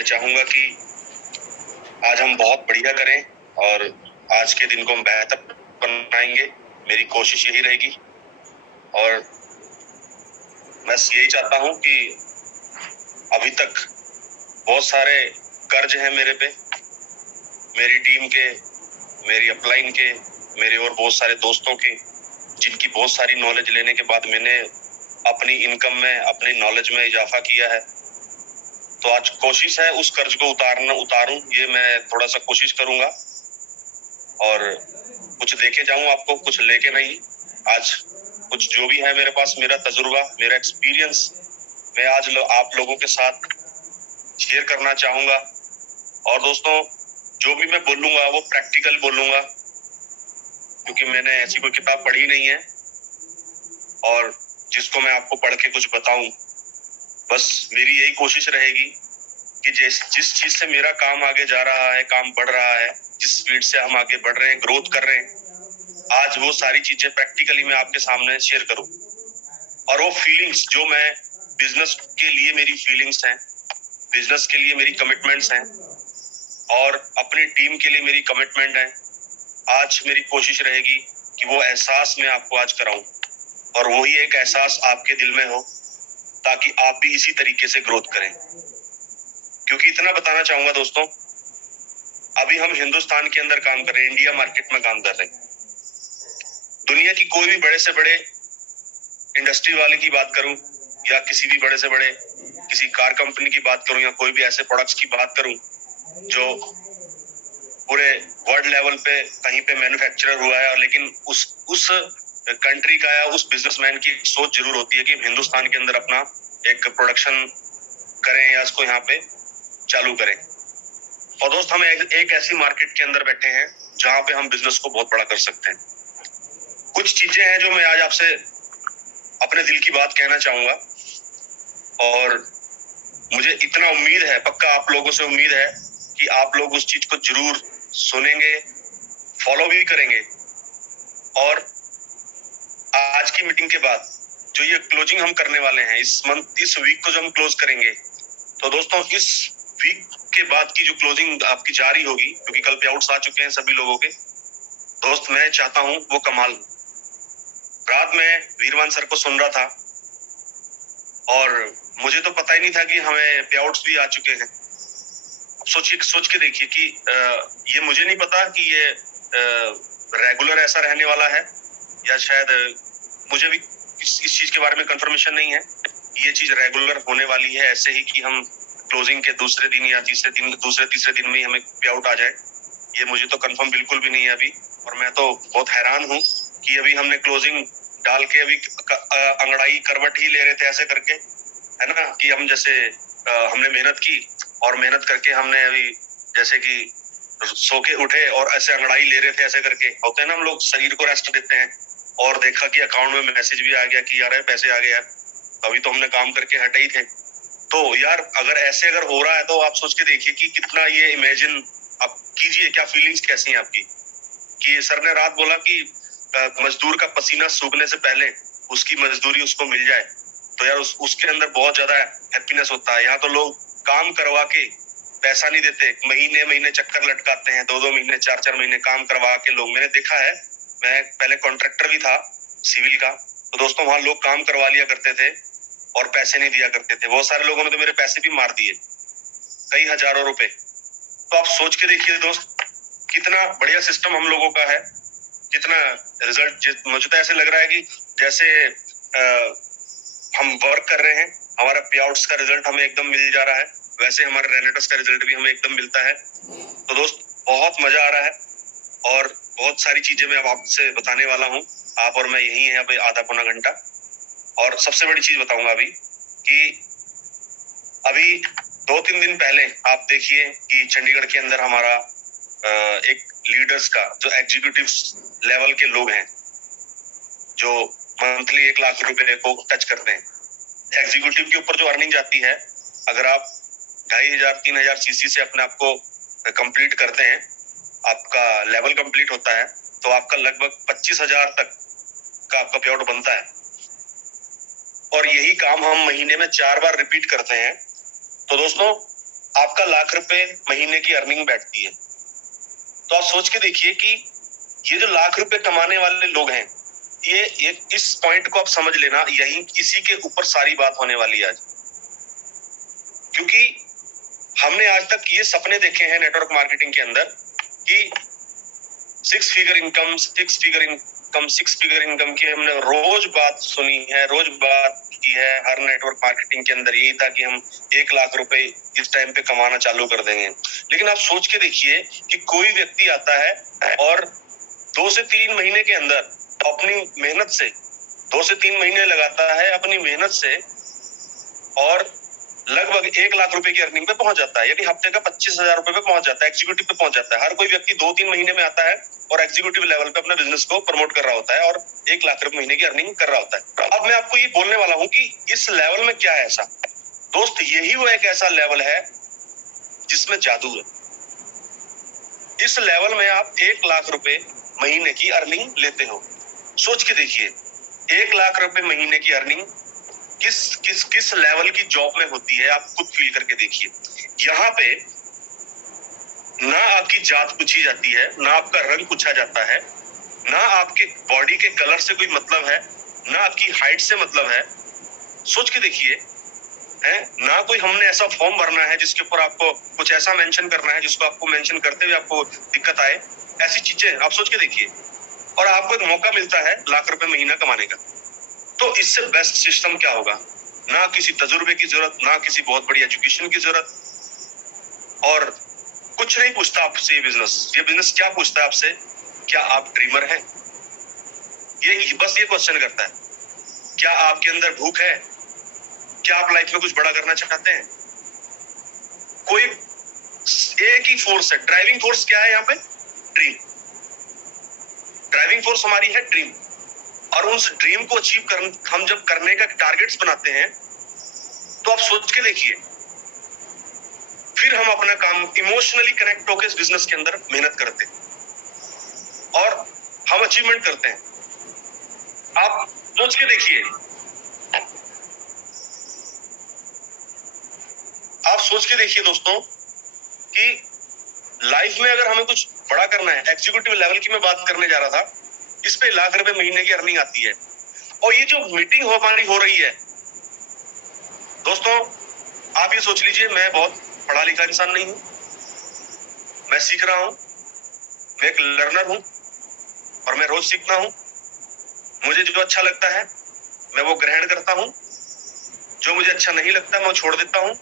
मैं चाहूंगा कि आज हम बहुत बढ़िया करें और आज के दिन को हम बेहतर बनाएंगे। मेरी कोशिश यही रहेगी और बस यही चाहता हूं कि अभी तक बहुत सारे कर्ज हैं मेरे पे, मेरी टीम के, मेरी अपलाइन के, मेरे और बहुत सारे दोस्तों के, जिनकी बहुत सारी नॉलेज लेने के बाद मैंने अपनी इनकम में, अपनी नॉलेज में इजाफा किया है। तो आज कोशिश है उस कर्ज को उतारूं, ये मैं थोड़ा सा कोशिश करूंगा और कुछ देके जाऊं आपको, कुछ लेके नहीं। आज कुछ जो भी है मेरे पास, मेरा तजुर्बा, मेरा एक्सपीरियंस, मैं आज आप लोगों के साथ शेयर करना चाहूंगा। और दोस्तों, जो भी मैं बोलूंगा वो प्रैक्टिकल बोलूंगा, क्योंकि मैंने ऐसी कोई किताब पढ़ी नहीं है और जिसको मैं आपको पढ़ के कुछ बताऊं। बस मेरी यही कोशिश रहेगी कि जिस चीज से मेरा काम आगे जा रहा है, काम बढ़ रहा है, जिस स्पीड से हम आगे बढ़ रहे हैं, ग्रोथ कर रहे हैं, आज वो सारी चीजें प्रैक्टिकली मैं आपके सामने शेयर करूं। और वो फीलिंग्स जो मैं, बिजनेस के लिए मेरी फीलिंग्स हैं, बिजनेस के लिए मेरी कमिटमेंट्स हैं और अपनी टीम के लिए मेरी कमिटमेंट है, आज मेरी कोशिश रहेगी कि वो एहसास मैं आपको आज कराऊं और वही एक एहसास आपके दिल में हो, ताकि आप भी इसी तरीके से ग्रोथ करें। क्योंकि इतना बताना चाहूंगा दोस्तों, अभी हम हिंदुस्तान के अंदर काम कर रहे हैं, इंडिया मार्केट में काम कर रहे हैं। दुनिया की कोई भी बड़े से बड़े इंडस्ट्री वाले की बात करूं या किसी भी बड़े से बड़े किसी कार कंपनी की बात करूं या कोई भी ऐसे प्रोडक्ट्स की बात करूं जो पूरे वर्ल्ड लेवल पे कहीं पे मैन्युफैक्चरर हुआ है, लेकिन उस कंट्री का या उस बिजनेसमैन की सोच जरूर होती है कि हिंदुस्तान के अंदर अपना एक प्रोडक्शन करें या इसको यहाँ पे चालू करें। और दोस्त, हम एक ऐसी मार्केट के अंदर बैठे हैं जहां पे हम बिजनेस को बहुत बड़ा कर सकते हैं। कुछ चीजें हैं जो मैं आज आपसे अपने दिल की बात कहना चाहूंगा और मुझे इतना उम्मीद है, पक्का आप लोगों से उम्मीद है कि आप लोग उस चीज को जरूर सुनेंगे, फॉलो भी करेंगे। और आज की मीटिंग के बाद जो ये क्लोजिंग हम करने वाले हैं इस मंथ, इस वीक को जो हम क्लोज करेंगे, तो दोस्तों इस वीक के बाद की जो क्लोजिंग आपकी जारी होगी, क्योंकि कल पे आउट्स आ चुके हैं सभी लोगों के, दोस्त मैं चाहता हूं वो कमाल। रात में वीरवान सर को सुन रहा था और मुझे तो पता ही नहीं था कि हमें पे आउट्स भी आ चुके हैं। सोच के देखिए कि ये मुझे नहीं पता कि ये रेगुलर ऐसा रहने वाला है या शायद मुझे भी इस चीज के बारे में कंफर्मेशन नहीं है। ये चीज रेगुलर होने वाली है ऐसे ही कि हम क्लोजिंग के दूसरे दिन या तीसरे तीसरे दिन में ही हमें पे आउट आ जाए, ये मुझे तो कंफर्म बिल्कुल भी नहीं है अभी। और मैं तो बहुत हैरान हूँ कि अभी हमने क्लोजिंग डाल के अभी अंगड़ाई करवट ही ले रहे थे ऐसे करके, है ना, कि हम जैसे हमने मेहनत की और मेहनत करके हमने अभी जैसे कि सो के उठे और ऐसे अंगड़ाई ले रहे थे ऐसे करके, होते हैं ना हम लोग शरीर को रेस्ट देते हैं, और देखा कि अकाउंट में मैसेज भी आ गया कि यार पैसे आ गए यार, अभी तो हमने काम करके हटे ही थे। तो यार अगर हो रहा है तो आप सोच के देखिए कि कितना ये इमेजिन आप कीजिए, क्या फीलिंग्स कैसी हैं आपकी। कि सर ने रात बोला कि मजदूर का पसीना सूखने से पहले उसकी मजदूरी उसको मिल जाए, तो यार उसके अंदर बहुत ज्यादा हैप्पीनेस होता है। यहाँ तो लोग काम करवा के पैसा नहीं देते, महीने महीने चक्कर लटकाते हैं, 2-2 महीने 4-4 महीने काम करवा के लोग, मैंने देखा है। मैं पहले कॉन्ट्रैक्टर भी था सिविल का, तो दोस्तों वहां लोग काम करवा लिया करते थे और पैसे नहीं दिया करते थे। बहुत सारे लोगों ने तो मेरे पैसे भी मार दिए, कई हजारों रुपए। तो आप सोच के देखिए दोस्त, कितना बढ़िया सिस्टम हम लोगों का है, कितना रिजल्ट। मुझे तो ऐसे लग रहा है कि जैसे हम वर्क कर रहे हैं, हमारा पे आउट्स का रिजल्ट हमें एकदम मिल जा रहा है, वैसे हमारे रेनेटस का रिजल्ट भी हमें एकदम मिलता है। तो दोस्त बहुत मजा आ रहा है और बहुत सारी चीजें मैं अब आपसे बताने वाला हूँ। आप और मैं यही है अभी आधा पौना घंटा। और सबसे बड़ी चीज बताऊंगा अभी कि अभी 2-3 दिन पहले आप देखिए कि चंडीगढ़ के अंदर हमारा एक लीडर्स का, जो एग्जीक्यूटिव लेवल के लोग हैं, जो मंथली 1 लाख रुपए को टच करते हैं, एग्जीक्यूटिव के ऊपर जो अर्निंग जाती है, अगर आप 2500-3000 सीसी से अपने आप को कंप्लीट करते हैं, आपका लेवल कंप्लीट होता है, तो आपका लगभग 25,000 तक का आपका पे आउट बनता है। और यही काम हम महीने में 4 बार रिपीट करते हैं। तो दोस्तों आपका लाख रुपए महीने की अर्निंग बैठती है, तो आप सोच के देखिए कि ये जो लाख रुपए कमाने वाले लोग हैं, ये इस पॉइंट को आप समझ लेना, यही इसी के ऊपर सारी बात होने वाली है आज। क्योंकि हमने आज तक ये सपने देखे हैं नेटवर्क मार्केटिंग के अंदर कि 6 फिगर इनकम की हमने रोज बात सुनी है, रोज बात की है। हर नेटवर्क मार्केटिंग के अंदर यही था कि हम 1 लाख रुपए इस टाइम पे कमाना चालू कर देंगे। लेकिन आप सोच के देखिए कि कोई व्यक्ति आता है और 2 से 3 महीने के अंदर अपनी मेहनत से 2 से 3 महीने लगाता है अपनी मेहनत से और लगभग 1 लाख रुपए की अर्निंग पे पहुंच जाता है, यानी हफ्ते का 25,000 रुपए पे पहुंच जाता है, एग्जीक्यूटिव पे पहुंच जाता है। हर कोई व्यक्ति 2-3 महीने में आता है और एग्जीक्यूटिव लेवल पे अपना बिजनेस को प्रमोट कर रहा होता है और 1 लाख रुपए महीने की अर्निंग कर रहा होता है। अब मैं आपको ये बोलने वाला हूँ कि इस लेवल में क्या है ऐसा। दोस्त, यही वो एक ऐसा लेवल है जिसमें जादू है। इस लेवल में आप 1 लाख रुपए महीने की अर्निंग लेते हो। सोच के देखिए, 1 लाख रुपए महीने की अर्निंग किस लेवल की जॉब में होती है, आप खुद फील करके देखिए। यहाँ पे ना आपकी जात पूछी जाती है, ना आपका रंग पूछा जाता है, ना आपके बॉडी के कलर से कोई मतलब है, ना आपकी हाइट से मतलब है। सोच के देखिए, है ना, कोई हमने ऐसा फॉर्म भरना है जिसके ऊपर आपको कुछ ऐसा मेंशन करना है जिसको आपको मेंशन करते हुए आपको दिक्कत आए, ऐसी चीजें आप सोच के देखिए। और आपको एक मौका मिलता है लाख रुपए महीना कमाने का। तो इससे बेस्ट सिस्टम क्या होगा? ना किसी तजुर्बे की जरूरत, ना किसी बहुत बड़ी एजुकेशन की जरूरत, और कुछ नहीं पूछता आपसे ये बिजनेस क्या पूछता है आपसे? क्या आप ड्रीमर हैं? ये बस ये क्वेश्चन करता है। क्या आपके अंदर भूख है? क्या आप लाइफ में कुछ बड़ा करना चाहते हैं? कोई एक ही फोर्स है, ड्राइविंग फोर्स क्या है यहाँ पे? ड्रीम। ड्राइविंग फोर्स हमारी है ड्रीम। और उस ड्रीम को अचीव हम जब करने का टारगेट्स बनाते हैं, तो आप सोच के देखिए, फिर हम अपना काम इमोशनली कनेक्ट होकर इस बिजनेस के अंदर मेहनत करते हैं और हम अचीवमेंट करते हैं। आप सोच के देखिए, दोस्तों, कि लाइफ में अगर हमें कुछ बड़ा करना है, एग्जीक्यूटिव लेवल की मैं बात करने जा रहा था, इस पे 1 लाख रुपए महीने की अर्निंग आती है। और ये जो मीटिंग हमारी हो रही है दोस्तों, आप ये सोच लीजिए, मैं बहुत पढ़ा लिखा इंसान नहीं हूं, मैं सीख रहा हूं, मैं एक लर्नर हूं और मैं रोज सीखता हूं। मुझे जो अच्छा लगता है मैं वो ग्रहण करता हूं, जो मुझे अच्छा नहीं लगता मैं वो छोड़ देता हूं।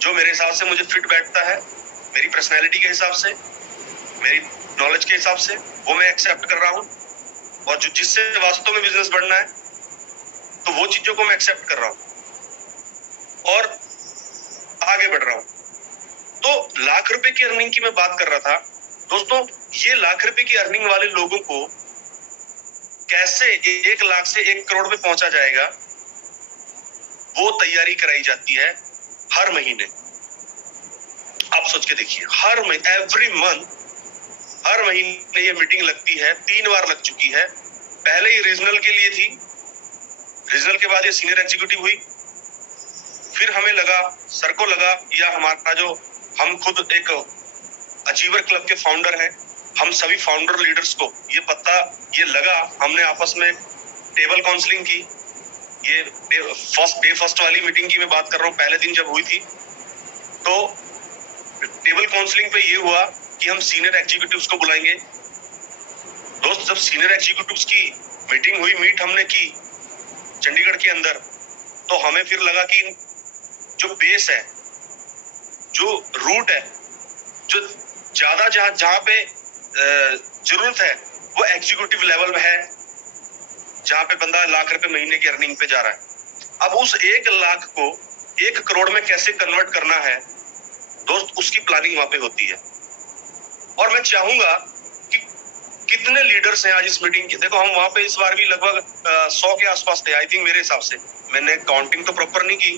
जो मेरे हिसाब से मुझे फिट बैठता है, मेरी पर्सनैलिटी के हिसाब से, मेरी नॉलेज के हिसाब से, वो मैं एक्सेप्ट कर रहा हूं। और जो जिससे वास्तव में बिजनेस बढ़ना है, तो वो चीजों को मैं एक्सेप्ट कर रहा हूं और आगे बढ़ रहा हूं। तो लाख रुपए की अर्निंग की मैं बात कर रहा था दोस्तों। ये लाख रुपए की अर्निंग वाले लोगों को कैसे 1 लाख से 1 करोड़ में पहुंचा जाएगा, वो तैयारी कराई जाती है हर महीने। आप सोच के देखिए, एवरी मंथ, हर महीने ये मीटिंग लगती है। 3 बार लग चुकी है। पहले ही रीजनल के लिए थी, रीजनल के बाद ये सीनियर एग्जीक्यूटिव हुई, फिर हमें लगा, सर को लगा, या हमारा जो, हम खुद एक अचीवर क्लब के फाउंडर हैं, हम सभी फाउंडर लीडर्स को ये लगा, हमने आपस में टेबल काउंसलिंग की। ये डे फर्स्ट वाली मीटिंग की मैं बात कर रहा हूँ, पहले दिन जब हुई थी, तो टेबल काउंसलिंग पे ये हुआ कि हम सीनियर एग्जीक्यूटिव्स को बुलाएंगे। दोस्त, जब सीनियर एग्जीक्यूटिव्स की मीटिंग हुई, मीट हमने की चंडीगढ़ के अंदर, तो हमें फिर लगा कि जो बेस है, जो रूट है, जो ज्यादा जहां पे जरूरत है, वो एग्जीक्यूटिव लेवल में है, जहां पे बंदा लाख रुपए महीने की अर्निंग पे जा रहा है। अब उस 1 लाख को 1 करोड़ में कैसे कन्वर्ट करना है दोस्त, उसकी प्लानिंग वहां पे होती है। और मैं चाहूंगा कि कितने लीडर्स हैं आज इस मीटिंग के। देखो, हम वहां पे इस बार भी लगभग 100 के आसपास थे, आई थिंक, मेरे हिसाब से। मैंने काउंटिंग तो प्रॉपर नहीं की,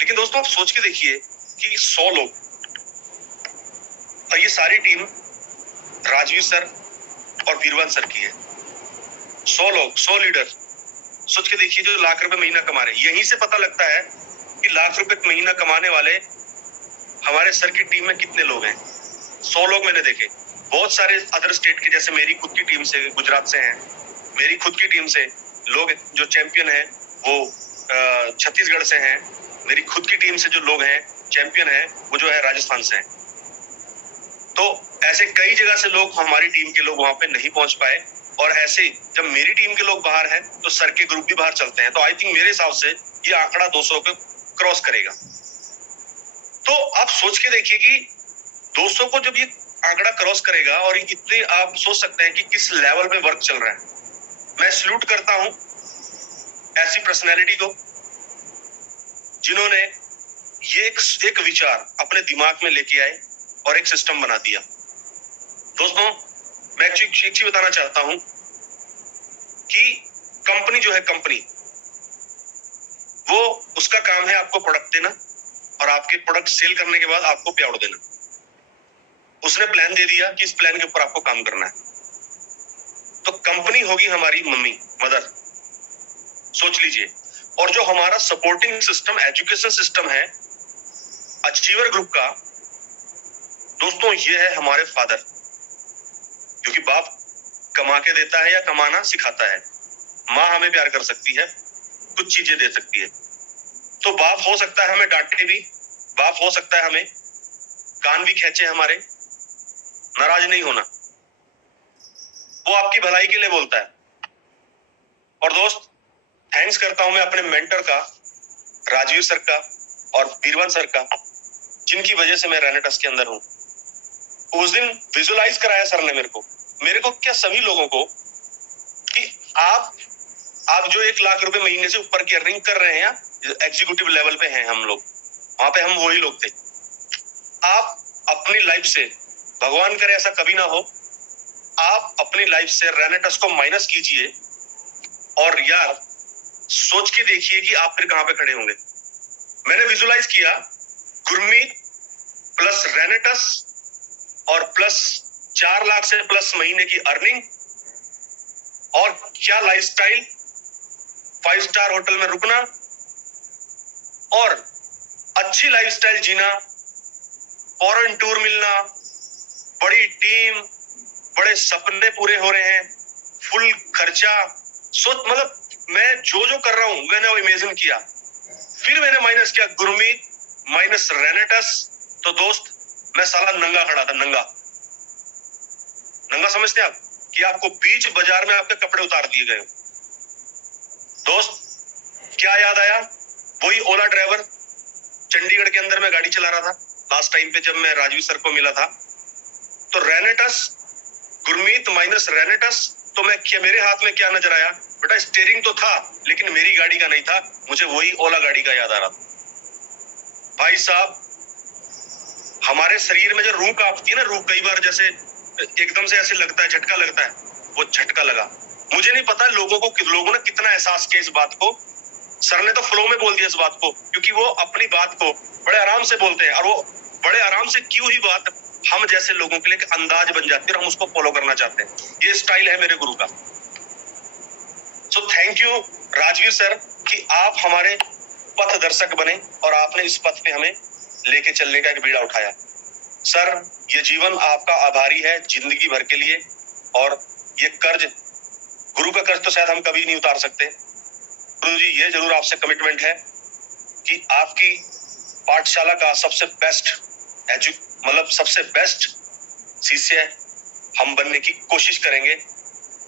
लेकिन दोस्तों आप सोच के देखिए कि 100 लोग, और ये सारी टीम राजवीर सर और वीरवन सर की है। 100 लोग, 100 लीडर, सोच के देखिए, जो लाख रुपए महीना कमा रहे हैं। यहीं से पता लगता है कि लाख रुपए महीना कमाने वाले हमारे सर की टीम में कितने लोग हैं? 100 लोग मैंने देखे। बहुत सारे अदर स्टेट के, जैसे मेरी खुद की टीम से गुजरात से हैं, मेरी खुद की टीम से लोग जो चैंपियन है वो छत्तीसगढ़ से हैं, मेरी खुद की टीम से जो लोग हैं चैंपियन है वो जो है राजस्थान से हैं। तो ऐसे कई जगह से लोग, हमारी टीम के लोग वहां पे नहीं पहुंच पाए, और ऐसे जब मेरी टीम के लोग बाहर हैं तो सर के ग्रुप भी बाहर चलते हैं। तो आई थिंक मेरे हिसाब से ये आंकड़ा 200 को क्रॉस करेगा। तो आप सोच के देखिए कि 200 को जब ये आंकड़ा क्रॉस करेगा, और इतने आप सोच सकते हैं कि किस लेवल पे वर्क चल रहा है। मैं सल्यूट करता हूं ऐसी पर्सनैलिटी को जिन्होंने ये एक विचार अपने दिमाग में लेके आए और एक सिस्टम बना दिया। दोस्तों, मैं एक चीज बताना चाहता हूं कि कंपनी जो है, कंपनी वो उसका काम है आपको प्रोडक्ट देना, और आपके प्रोडक्ट सेल करने के बाद आपको पे आउट देना। उसने प्लान दे दिया कि इस प्लान के ऊपर आपको काम करना है। तो कंपनी होगी हमारी मम्मी, मदर, सोच लीजिए। और जो हमारा सपोर्टिंग सिस्टम, एजुकेशन सिस्टम है अचीवर ग्रुप का, दोस्तों ये है हमारे फादर। क्योंकि बाप कमा के देता है या कमाना सिखाता है, माँ हमें प्यार कर सकती है, कुछ चीजें दे सकती है। तो बाप हो सकता है हमें डांटे भी, बाप हो सकता है हमें कान भी खींचे हमारे, नाराज नहीं होना, वो आपकी भलाई के लिए बोलता है। और दोस्त, थैंक्स करता हूं मैं अपने मेंटर का, राजवीर सर का और बीरवन सर का, जिनकी वजह से मैं रेनेटस के अंदर हूं। उस दिन विजुअलाइज कराया सर ने मेरे को क्या, सभी लोगों को, कि आप जो 1 लाख रुपए महीने से ऊपर की अर्निंग कर रहे हैं, एग्जीक्यूटिव लेवल पे हैं हम लोग, वहां पे हम वही लोग थे। आप अपनी लाइफ से, भगवान करे ऐसा कभी ना हो, आप अपनी लाइफ से रेनेटस को माइनस कीजिए, और यार सोच के देखिए कि आप फिर कहां पे खड़े होंगे। मैंने विजुअलाइज किया, गुरमीत प्लस रेनेटस और प्लस 4 लाख से प्लस महीने की अर्निंग, और क्या लाइफस्टाइल, 5 स्टार होटल में रुकना और अच्छी लाइफस्टाइल जीना, फॉरेन टूर मिलना, बड़ी टीम, बड़े सपने पूरे हो रहे हैं, फुल खर्चा। सोच, मतलब मैं जो कर रहा हूं मैंने वो इमेजिन किया, फिर मैंने माइनस किया गुरमीत माइनस रेनेटस। तो दोस्त, मैं साला नंगा खड़ा था, नंगा। नंगा समझते हैं आप, कि आपको बीच बाजार में आपके कपड़े उतार दिए गए। दोस्त, क्या याद आया? वही ओला ड्राइवर, चंडीगढ़ के अंदर मैं गाड़ी चला रहा था लास्ट टाइम पे जब मैं राजवीर सर को मिला था। तो रेनेटस, गुरमीत माइनस रेनेटस, तो मैं क्या, मेरे हाथ में क्या नजर आया? बेटा स्टीयरिंग तो था, लेकिन मेरी गाड़ी का नहीं था, मुझे वही ओला गाड़ी का याद आ रहा था। भाई साहब, हमारे शरीर में जो रूह कांपती है ना, रूह कई बार जैसे एकदम से ऐसे लगता है, झटका लगता है, वो झटका लगा। मुझे नहीं पता लोगों ने कितना एहसास किया इस बात को। सर ने तो फ्लो में बोल दिया इस बात को, क्योंकि वो अपनी बात को बड़े आराम से बोलते हैं, और वो बड़े आराम से क्यों ही बात हम जैसे लोगों के लिए एक अंदाज बन जाती है, और हम उसको फॉलो करना चाहते हैं। ये स्टाइल है मेरे गुरु का। So thank you Rajveer sir कि आप हमारे पथ दर्शक बने, और आपने इस पथ पे हमें लेके चलने का एक बीड़ा उठाया। सर, ये जीवन आपका आभारी है जिंदगी भर के लिए, और ये कर्ज, गुरु का कर्ज तो शायद हम कभी नहीं उतार सकते। गुरु जी, ये जरूर आपसे कमिटमेंट है कि आपकी पाठशाला का सबसे बेस्ट मतलब सबसे बेस्ट शिष्य हम बनने की कोशिश करेंगे।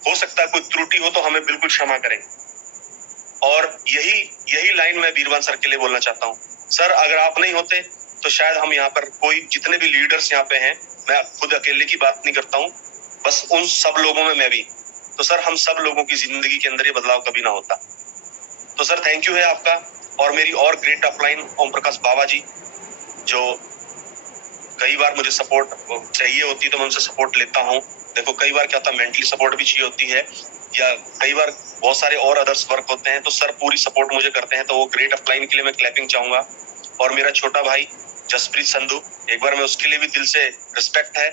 हो सकता है कोई त्रुटि हो तो हमें बिल्कुल क्षमा करें। और यही लाइन मैं बीरवन सर के लिए बोलना चाहता हूँ। सर, अगर आप नहीं होते तो शायद हम यहाँ पर, कोई जितने भी लीडर्स यहाँ पे हैं, मैं खुद अकेले की बात नहीं करता हूँ, बस उन सब लोगों में मैं भी, तो सर हम सब लोगों की जिंदगी के अंदर ये बदलाव कभी ना होता। तो सर थैंक यू है आपका। और मेरी और ग्रेट अपलाइन ओम प्रकाश बाबा जी, जो कई बार मुझे सपोर्ट चाहिए होती है तो मैं उनसे सपोर्ट लेता हूँ। देखो, कई बार क्या होता है, मेंटली सपोर्ट भी चाहिए होती है, या कई बार बहुत सारे और अदर्स वर्क होते हैं, तो सर पूरी सपोर्ट मुझे करते हैं। तो वो ग्रेट अपलाइन के लिए मैं क्लैपिंग चाहूंगा। और मेरा छोटा भाई जसप्रीत संधू, एक बार मैं उसके लिए भी दिल से रिस्पेक्ट है,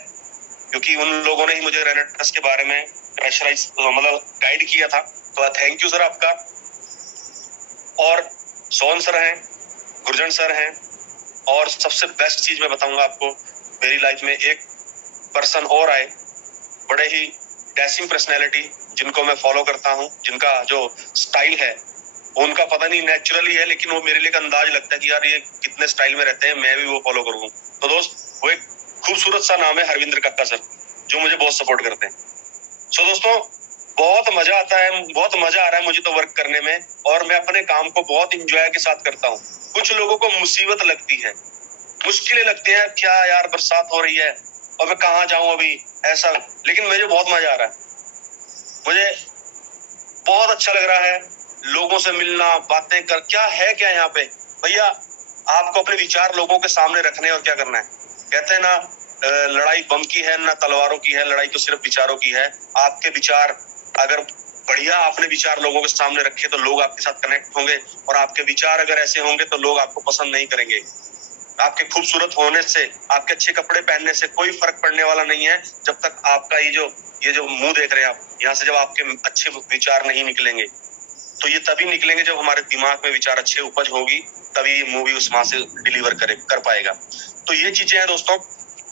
क्योंकि उन लोगों ने ही मुझे रेनेटस के बारे में प्रेशराइज, मतलब गाइड किया था। तो थैंक यू सर आपका। और सोहन सर हैं, गुरजन सर हैं, और सबसे बेस्ट चीज मैं बताऊंगा आपको, मेरी लाइफ में एक पर्सन और आए, बड़े ही डैशिंग पर्सनैलिटी, जिनको मैं फॉलो करता हूँ, जिनका जो स्टाइल है उनका पता नहीं नेचुरली है, लेकिन वो मेरे लिए एक अंदाज लगता है कि यार ये कितने स्टाइल में रहते हैं, मैं भी वो फॉलो करूँ। तो दोस्त, वो एक खूबसूरत सा नाम है हरविंद्र कक्का सर, जो मुझे बहुत सपोर्ट करते हैं। सो दोस्तों, बहुत मजा आता है, बहुत मजा आ रहा है मुझे तो वर्क करने में, और मैं अपने काम को बहुत इंजॉय के साथ करता हूँ। कुछ लोगों को मुसीबत लगती है, मुश्किलें लगती है, क्या यार बरसात हो रही है और मैं कहाँ जाऊं अभी, ऐसा, लेकिन मुझे बहुत मजा आ रहा है, मुझे बहुत अच्छा लग रहा है लोगों से मिलना, बातें कर, क्या है क्या यहाँ पे भैया, आपको अपने विचार लोगों के सामने रखने और क्या करना है। कहते हैं ना, लड़ाई बम की है ना तलवारों की है, लड़ाई तो सिर्फ विचारों की है। आपके विचार अगर बढ़िया, आपने विचार लोगों के सामने रखे तो लोग आपके साथ कनेक्ट होंगे, और आपके विचार अगर ऐसे होंगे तो लोग आपको पसंद नहीं करेंगे। आपके खूबसूरत होने से, आपके अच्छे कपड़े पहनने से कोई फर्क पड़ने वाला नहीं है, जब तक आपका ये जो मुंह देख रहे हैं आप, यहाँ से जब आपके अच्छे विचार नहीं निकलेंगे, तो ये तभी निकलेंगे जब हमारे दिमाग में विचार अच्छे उपज होगी, तभी ये मूवी उस वहां से डिलीवर कर पाएगा। तो ये चीजें हैं दोस्तों।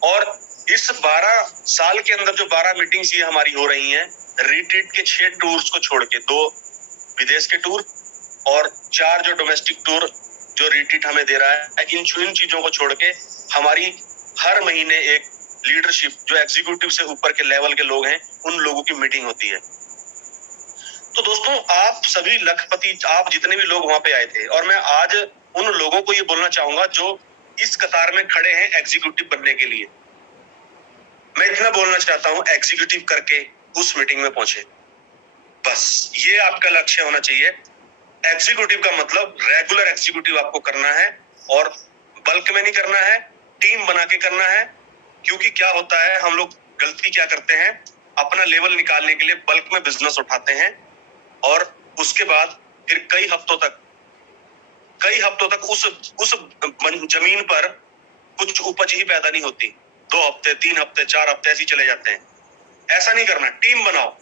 और इस 12 साल के अंदर जो 12 मीटिंग्स ये हमारी हो रही हैं, रिट्रीट के 6 टूर्स को छोड़ के, 2 विदेश के टूर और 4 जो डोमेस्टिक टूर जो रिट्रीट हमें दे रहा है, इन चीजों को छोड़ के हमारी हर महीने एक लीडरशिप, जो एग्जीक्यूटिव से ऊपर के लेवल के लोग हैं, उन लोगों की मीटिंग होती है। तो दोस्तों, आप सभी लखपति, आप जितने भी लोग वहां पे आए थे, और मैं आज उन लोगों को ये बोलना चाहूंगा जो इस कतार में खड़े हैं एग्जीक्यूटिव बनने के लिए, मैं इतना बोलना चाहता हूं, एग्जीक्यूटिव करके उस मीटिंग में पहुंचे, बस ये आपका लक्ष्य होना चाहिए। एग्जीक्यूटिव का मतलब रेगुलर एग्जीक्यूटिव आपको करना है, और बल्क में नहीं करना है, टीम बना के करना है। क्योंकि क्या होता है, हम लोग गलती क्या करते हैं, अपना लेवल निकालने के लिए बल्क में बिजनेस उठाते हैं, और उसके बाद फिर कई हफ्तों तक उस जमीन पर कुछ उपज ही पैदा नहीं होती। 2 हफ्ते, 3 हफ्ते, 4 हफ्ते ऐसे चले जाते हैं। ऐसा नहीं करना, टीम बनाओ।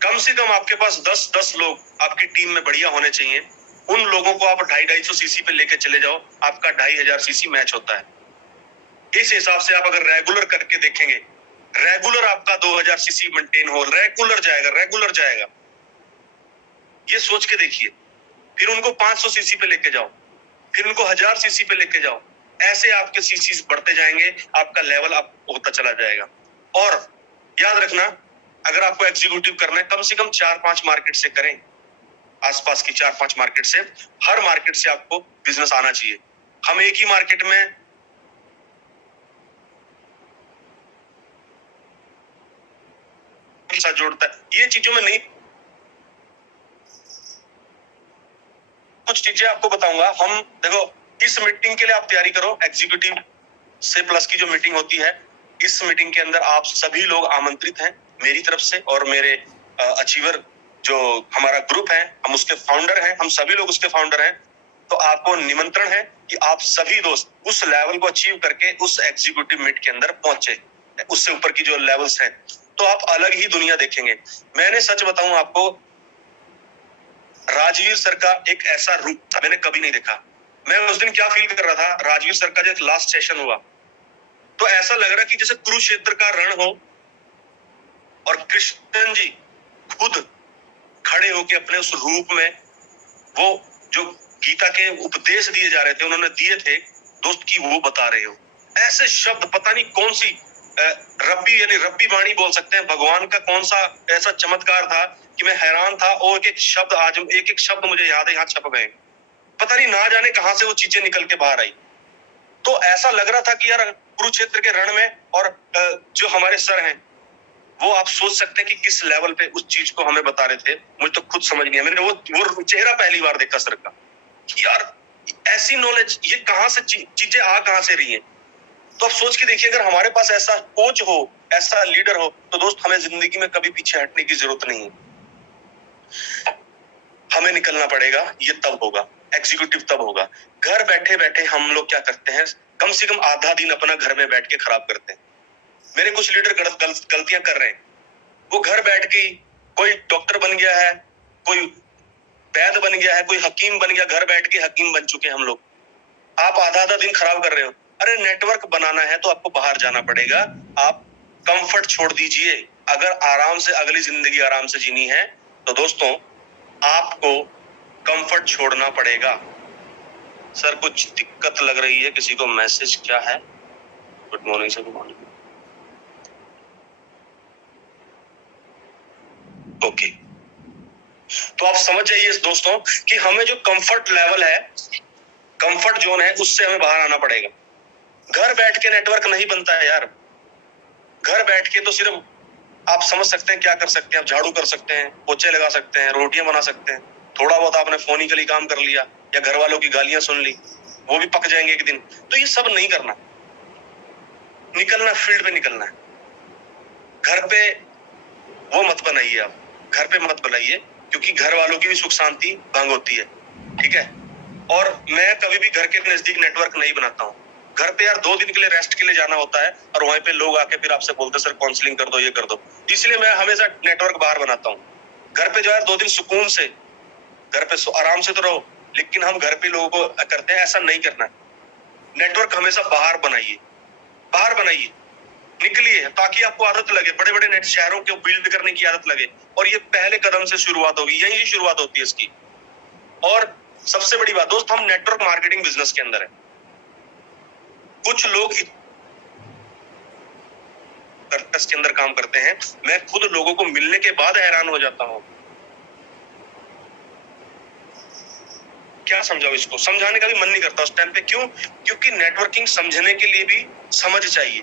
कम से कम आपके पास 10 लोग आपकी टीम में बढ़िया होने चाहिए। उन लोगों को आप 250 सीसी पे लेके चले जाओ, आपका 2500 सीसी मैच होता है। इस हिसाब से आप अगर रेगुलर करके देखेंगे, रेगुलर आपका 2000 सीसी मेंटेन हो, रेगुलर जाएगा, ये सोच के देखिए। फिर उनको 500 सीसी पे लेके जाओ, फिर उनको 1000 सीसी पे लेके जाओ, ऐसे आपके सीसी बढ़ते जाएंगे, आपका लेवल अप होता चला जाएगा। और याद रखना, अगर आपको एग्जीक्यूटिव करना है, कम से कम 4-5 मार्केट से करें, आसपास की 4-5 मार्केट से, हर मार्केट से आपको बिजनेस आना चाहिए। हम एक ही मार्केट में साथ जोड़ता है, ये चीजों में नहीं। कुछ चीजें आपको बताऊंगा। हम देखो, इस मीटिंग के लिए आप तैयारी करो, एग्जीक्यूटिव से प्लस की जो मीटिंग होती है, इस मीटिंग के अंदर आप सभी लोग आमंत्रित हैं मेरी तरफ से, और मेरे अचीवर जो हमारा ग्रुप है, हम उसके फाउंडर हैं, हम सभी लोग उसके फाउंडर हैं। तो आपको निमंत्रण है कि आप सभी दोस्त उस लेवल को अचीव करके उस एग्जीक्यूटिव मीट के अंदर पहुंचे, उससे ऊपर की जो लेवल्स हैं, तो आप अलग ही दुनिया देखेंगे। मैंने सच बताऊं आपको, राजवीर सर का एक ऐसा रूप मैंने कभी नहीं देखा। मैं उस दिन क्या फील कर रहा था, राजवीर सर का जब लास्ट सेशन हुआ, तो ऐसा लग रहा कि जैसे कुरुक्षेत्र का रण हो, और कृष्ण जी खुद खड़े होके अपने उस रूप में, वो जो गीता के उपदेश दिए जा रहे थे, उन्होंने दिए थे दोस्त की, वो बता रहे हो। ऐसे शब्द, पता नहीं कौन सी रब्बी, यानी रब्बी वाणी बोल सकते हैं, भगवान का कौन सा ऐसा चमत्कार था कि मैं हैरान था। और एक एक शब्द, आज एक एक शब्द मुझे याद है, यहाँ छप गए, पता नहीं ना जाने कहां से वो चीजें निकल के बाहर आई। तो ऐसा लग रहा था कि यार कुरुक्षेत्र के रण में, और जो हमारे सर हैं, वो आप सोच सकते हैं कि किस लेवल पे उस चीज को हमें बता रहे थे। मुझे तो खुद समझ नहीं है, मैंने वो चेहरा पहली बार देखा सर का, कि यार ऐसी नॉलेज, ये कहां से चीजें आ कहां से रही हैं। तो आप सोच के देखिए, अगर हमारे पास ऐसा कोच हो, ऐसा लीडर हो, तो दोस्त हमें जिंदगी में कभी पीछे हटने की जरूरत नहीं है। हमें निकलना पड़ेगा, ये तब होगा, एग्जीक्यूटिव तब होगा। घर बैठे बैठे हम लोग क्या करते हैं, कम से कम आधा दिन अपना घर में बैठ के खराब करते हैं। मेरे कुछ लीडर गलतियां कर रहे हैं। वो घर बैठ के कोई डॉक्टर बन गया है, कोई वैद बन गया है, कोई हकीम बन गया, घर बैठ के हकीम बन चुके हैं हम लोग। आप आधा आधा दिन खराब कर रहे हो। अरे नेटवर्क बनाना है तो आपको बाहर जाना पड़ेगा। आप कंफर्ट छोड़ दीजिए। अगर आराम से अगली जिंदगी आराम से जीनी है तो दोस्तों आपको कंफर्ट छोड़ना पड़ेगा। सर कुछ दिक्कत लग रही है, किसी को मैसेज क्या है? Good morning sir. Good morning. Okay, तो आप समझ जाइए दोस्तों कि हमें जो कंफर्ट लेवल है, कंफर्ट जोन है, उससे हमें बाहर आना पड़ेगा। घर बैठ के नेटवर्क नहीं बनता है यार। घर बैठ के तो सिर्फ आप समझ सकते हैं क्या कर सकते हैं। आप झाड़ू कर सकते हैं, पोछे लगा सकते हैं, रोटियां बना सकते हैं, थोड़ा बहुत आपने फोन के लिए काम कर लिया या घर वालों की गालियां सुन ली, वो भी पक जाएंगे एक दिन। तो ये सब नहीं करना, निकलना, फील्ड पे निकलना है। घर पे वो मत बनाइए, आप घर पे मत बनाइए, क्योंकि घर वालों की भी सुख शांति भंग होती है। ठीक है, और मैं कभी भी घर के नजदीक नेटवर्क नहीं बनाता हूँ। घर पे यार 2 दिन के लिए रेस्ट के लिए जाना होता है और वहीं पे लोग आके फिर आपसे बोलते सर काउंसलिंग कर दो, ये कर दो। इसलिए मैं हमेशा नेटवर्क बाहर बनाता हूँ। घर पे जो है 2 दिन सुकून से घर पे आराम से तो रहो, लेकिन हम घर पे लोगों को करते हैं, ऐसा नहीं करना। नेटवर्क हमेशा बाहर बनाइए, बाहर बनाइए, निकलिए, ताकि आपको आदत लगे, बड़े बड़े नेट शहरों को बिल्ड करने की आदत लगे। और ये पहले कदम से शुरुआत होगी, यही से शुरुआत होती है इसकी। और सबसे बड़ी बात दोस्त, हम नेटवर्क मार्केटिंग बिजनेस के अंदर है। कुछ लोग के अंदर काम करते हैं, मैं खुद लोगों को मिलने के बाद हैरान हो जाता हूँ। क्या समझाऊं इसको, समझाने का भी मन नहीं करता उस टाइम पे। क्यों? क्योंकि नेटवर्किंग समझने के लिए भी समझ चाहिए।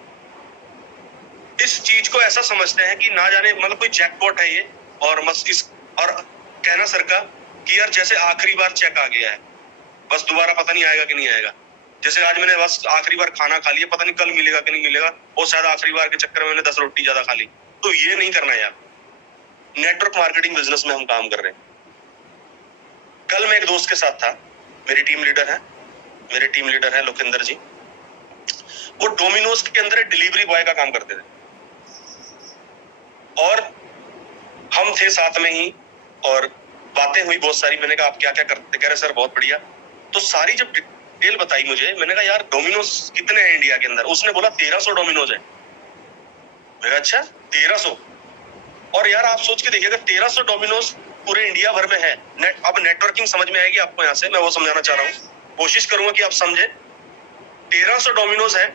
इस चीज को ऐसा समझते हैं कि ना जाने मतलब कोई जैकपॉट है ये, और और कहना सर का कि यार जैसे आखिरी बार चेक आ गया है, बस दोबारा पता नहीं आएगा कि नहीं आएगा। जैसे आज मैंने बस आखिरी बार खाना खा लिया, पता नहीं कल मिलेगा कि नहीं मिलेगा, वो शायद आखिरी बार के चक्कर में मैंने 10 रोटी ज्यादा खा ली। तो ये नहीं करना यार। नेटवर्क मार्केटिंग बिजनेस में हम काम कर रहे हैं। कल मैं एक दोस्त के साथ था, मेरी टीम लीडर है, मेरे टीम लीडर है लोकेंद्र जी। वो डोमिनोज के अंदर डिलीवरी बॉय का काम करते थे और हम थे साथ में ही, और बातें हुई बहुत सारी। मैंने कहा आप क्या क्या करते? कह रहे सर बहुत बढ़िया। तो सारी जब डिटेल बताई मुझे, मैंने कहा यार डोमिनोज कितने हैं इंडिया के अंदर? उसने बोला 1300 डोमिनोज है। मैं कहा अच्छा 1300? और यार आप सोच के देखिए, अगर 1300 डोमिनोज पूरे इंडिया भर में है, अब नेटवर्किंग समझ में आएगी आपको। यहाँ से मैं वो समझाना चाह रहा हूँ, कोशिश करूंगा कि आप समझे। 1300 डोमिनोज है,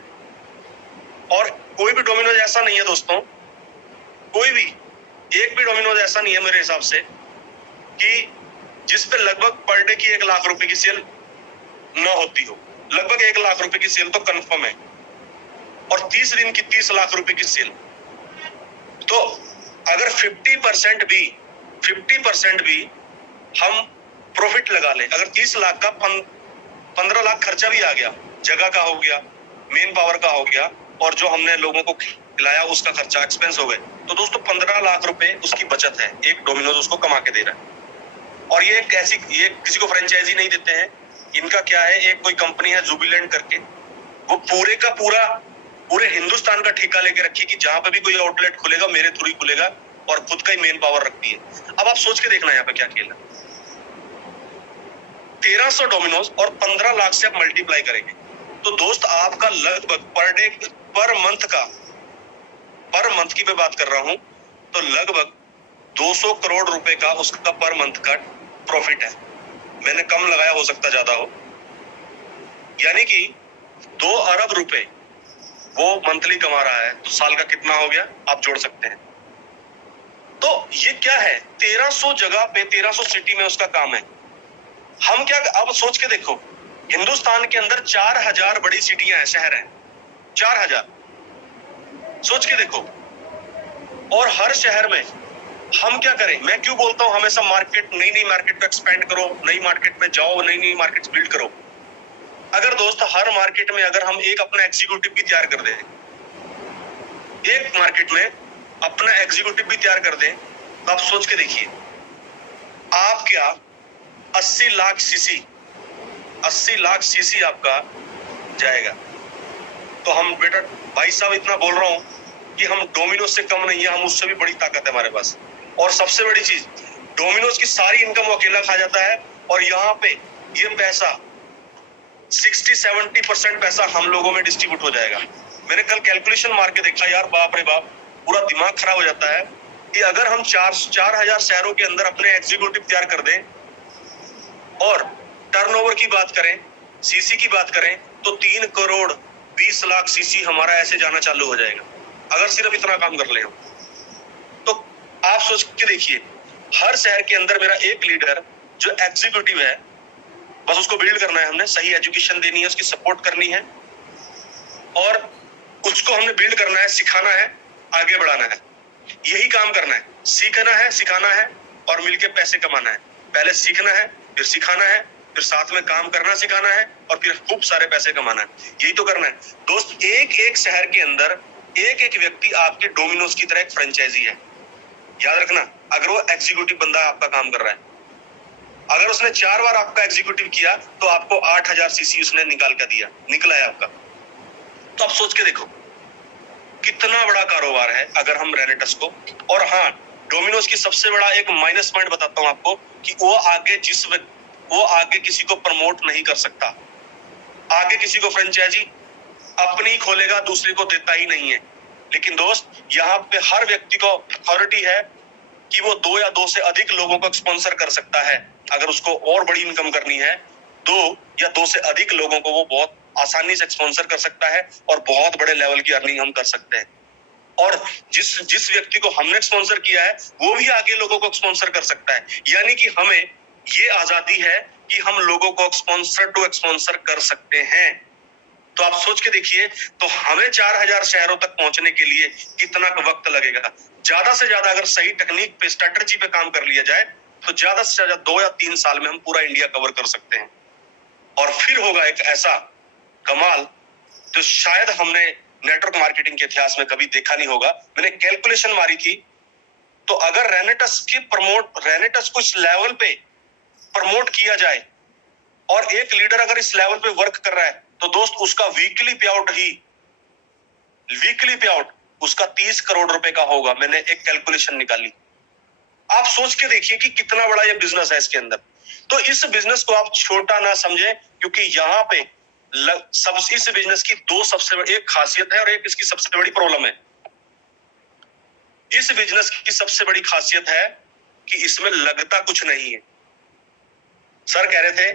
और कोई भी डोमिनोज ऐसा नहीं है दोस्तों, कोई भी एक भी डोमिनोज ऐसा नहीं है मेरे हिसाब से कि जिसपे लगभग पर डे की 1 लाख रुपए की सेल न होती हो। लगभग 1 लाख रुपए की सेल तो कंफर्म है, और 30 दिन की 30 लाख रुपए की सेल। तो अगर 50% भी हम प्रॉफिट लगा लें, अगर 30 लाख का 15 लाख खर्चा भी आ गया, जगह का हो गया, मेन पावर का हो गया, और जो हमने लोगों को खिलाया उसका खर्चा, एक्सपेंस हो गए, तो दोस्तों 15 लाख रुपए उसकी बचत है, एक डोमिनोज उसको कमा के दे रहा है। और ये किसी को फ्रेंचाइजी नहीं देते हैं। इनका क्या है, एक कोई कंपनी है जुबिलेंट करके, वो पूरे का पूरे हिंदुस्तान का ठेका लेके रखी कि जहां पे भी कोई आउटलेट खुलेगा मेरे थ्रू ही खुलेगा, और खुद का ही मेन पावर रखती है। अब आप सोच के देखना यहाँ पे क्या खेल है। 1300 डोमिनोज और 15 लाख से आप मल्टीप्लाई करेंगे तो दोस्त आपका लगभग पर मंथ की मैं बात कर रहा हूं, तो लगभग 200 करोड़ रुपए का उसका पर मंथ का प्रॉफिट है। मैंने कम लगाया, हो सकता ज्यादा हो, यानी कि 2 अरब रुपए वो मंथली कमा रहा है। तो साल का कितना हो गया आप जोड़ सकते हैं। तो ये क्या है, 1300 जगह पे 1300 सिटी में उसका काम है। हम क्या, अब सोच के देखो, हिंदुस्तान के अंदर 4000 बड़ी सिटियां हैं, शहर हैं, 4000। सोच के देखो, और हर शहर में हम क्या करें? मैं क्यों बोलता हूं हमेशा नई मार्केट को एक्सपेंड करो, नई मार्केट में जाओ, नई मार्केट बिल्ड करो। अगर दोस्त हर मार्केट में अगर हम एक अपना एग्जीक्यूटिव भी तैयार कर दें, एक मार्केट में अपना एग्जीक्यूटिव भी तैयार कर दें, तो आप सोच के देखिए, आप क्या 80 लाख सीसी आपका जाएगा। तो हम बेटा भाई साहब इतना बोल रहा हूं कि हम डोमिनोज से कम नहीं है, हम उससे भी बड़ी ताकत है हमारे पास। और सबसे बड़ी चीज, डोमिनोज की सारी इनकम वो अकेला खा जाता है, और यहाँ पे ये पैसा 60-70% पैसा हम लोगों में डिस्ट्रीब्यूट हो जाएगा। मैंने कल कैलकुलेशन मार के देखा यार, बाप रे बाप, पूरा दिमाग खराब हो जाता है कि अगर हम 4,000 शहरों के अंदर अपने एग्जीक्यूटिव तैयार कर दें और टर्नओवर की बात करें, सीसी की बात करें, तो 3 करोड़ 20 लाख सीसी हमारा ऐसे जाना चालू हो जाएगा अगर सिर्फ इतना काम कर ले हम। तो आप सोच के देखिए, हर शहर के अंदर मेरा एक लीडर जो एग्जीक्यूटिव है, बस उसको बिल्ड करना है, हमने सही एजुकेशन देनी है, उसकी सपोर्ट करनी है और उसको हमने बिल्ड करना है, सिखाना है, आगे बढ़ाना है। यही काम करना है, सीखना है, सिखाना है और मिलके पैसे कमाना है। पहले सीखना है, फिर सिखाना है, फिर साथ में काम करना सिखाना है और फिर खूब सारे पैसे कमाना है। यही तो करना है दोस्त। एक एक शहर के अंदर एक एक व्यक्ति आपके डोमिनोज की तरह एक फ्रेंचाइजी है। याद रखना, अगर वो एग्जीक्यूटिव बंदा आपका काम कर रहा है, अगर उसने 4 बार आपका एग्जीक्यूटिव किया तो आपको 8,000 सीसी उसने निकाल कर दिया, निकला है आपका। तो आप सोच के देखो कितना बड़ा कारोबार है अगर हम रेनेटस को। और हाँ, डोमिनोज की सबसे बड़ा एक माइनस पॉइंट बताता हूं आपको कि वो आगे किसी को प्रमोट नहीं कर सकता। आगे किसी को फ्रेंचाइजी अपनी खोलेगा, दूसरे को देता ही नहीं है। लेकिन दोस्त, यहाँ पे हर व्यक्ति को अथॉरिटी है कि वो 2 या 2 से अधिक लोगों को स्पॉन्सर कर सकता है। अगर उसको और बड़ी इनकम करनी है, 2 या 2 से अधिक लोगों को वो बहुत आसानी से स्पॉन्सर कर सकता है और बहुत बड़े लेवल की अर्निंग हम कर सकते हैं। और जिस व्यक्ति को हमने स्पॉन्सर किया है वो भी आगे लोगों को स्पॉन्सर कर सकता है। यानी कि हमें ये आजादी है कि हम लोगों को स्पॉन्सर टू स्पॉन्सर कर सकते हैं। तो आप सोच के देखिए, तो हमें 4,000 शहरों तक पहुंचने के लिए कितना वक्त लगेगा। ज्यादा से ज्यादा अगर सही टेक्निक पे, स्ट्रेटजी पे काम कर लिया जाए तो ज्यादा से ज्यादा 2 या 3 साल में हम पूरा इंडिया कवर कर सकते हैं। और फिर होगा एक ऐसा कमाल जो शायद हमने नेटवर्क मार्केटिंग के इतिहास में कभी देखा नहीं होगा। मैंने कैलकुलेशन मारी थी, तो अगर रेनेटस को इस लेवल पे प्रमोट किया जाए और एक लीडर अगर इस लेवल पे वर्क कर रहा है तो दोस्त उसका वीकली पे आउट उसका 30 करोड़ रुपए का होगा। मैंने एक कैलकुलेशन निकाली। आप सोच के देखिए कि कितना बड़ा ये बिजनेस है इसके अंदर। तो इस बिजनेस को आप छोटा ना समझे, क्योंकि यहाँ पे इस बिजनेस की 2 सबसे बड़ी एक खासियत है और एक इसकी सबसे बड़ी प्रॉब्लम है। इस बिजनेस की सबसे बड़ी खासियत है कि इसमें लगता कुछ नहीं है। सर कह रहे थे,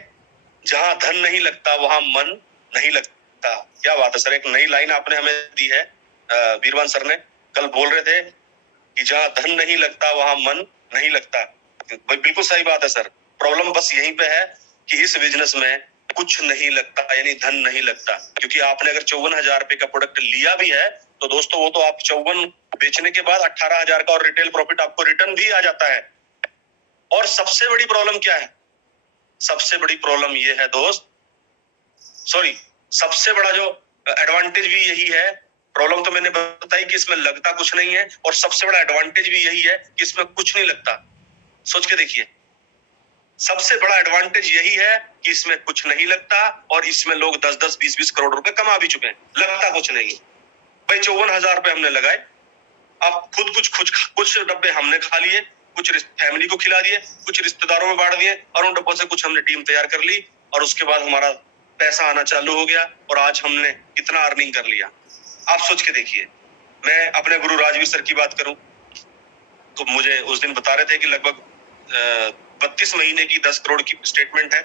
जहां धन नहीं लगता वहां मन नहीं लगता। क्या बात है सर, एक नई लाइन आपने हमें दी है। बीरवान सर ने कल बोल रहे थे कि जहां धन नहीं लगता वहां मन नहीं लगता। बिल्कुल सही बात है सर। प्रॉब्लम बस यहीं पे है कि इस बिजनेस में कुछ नहीं लगता, यानी धन नहीं लगता। क्योंकि आपने अगर 54,000 रुपए का प्रोडक्ट लिया भी है तो दोस्तों वो तो आप 54 बेचने के बाद 18,000 का और रिटेल प्रॉफिट आपको रिटर्न भी आ जाता है। और सबसे बड़ी प्रॉब्लम क्या है? सबसे बड़ी प्रॉब्लम ये है दोस्त, सबसे बड़ा जो एडवांटेज भी यही है। प्रॉब्लम तो मैंने बताई कि इसमें लगता कुछ नहीं है, और सबसे बड़ा एडवांटेज भी यही है कि इसमें कुछ नहीं लगता। सोच के देखिए, सबसे बड़ा एडवांटेज यही है कि इसमें कुछ नहीं लगता और इसमें लोग 10-10, 20-20 करोड़ रुपए कमा भी चुके हैं। लगता कुछ नहीं है भाई। 54,000 रुपए हमने लगाए, अब खुद कुछ डब्बे हमने खा लिए, कुछ फैमिली को खिला दिए, कुछ रिश्तेदारों में बांट दिए, और उन डब्बों से कुछ हमने टीम तैयार कर ली, और उसके बाद हमारा पैसा आना चालू हो गया और आज हमने कितना अर्निंग कर लिया। आप सोच के देखिए। मैं अपने गुरु राजवीर सर की बात करूं तो मुझे उस दिन बता रहे थे कि लगभग 32 महीने की 10 करोड़ की स्टेटमेंट है।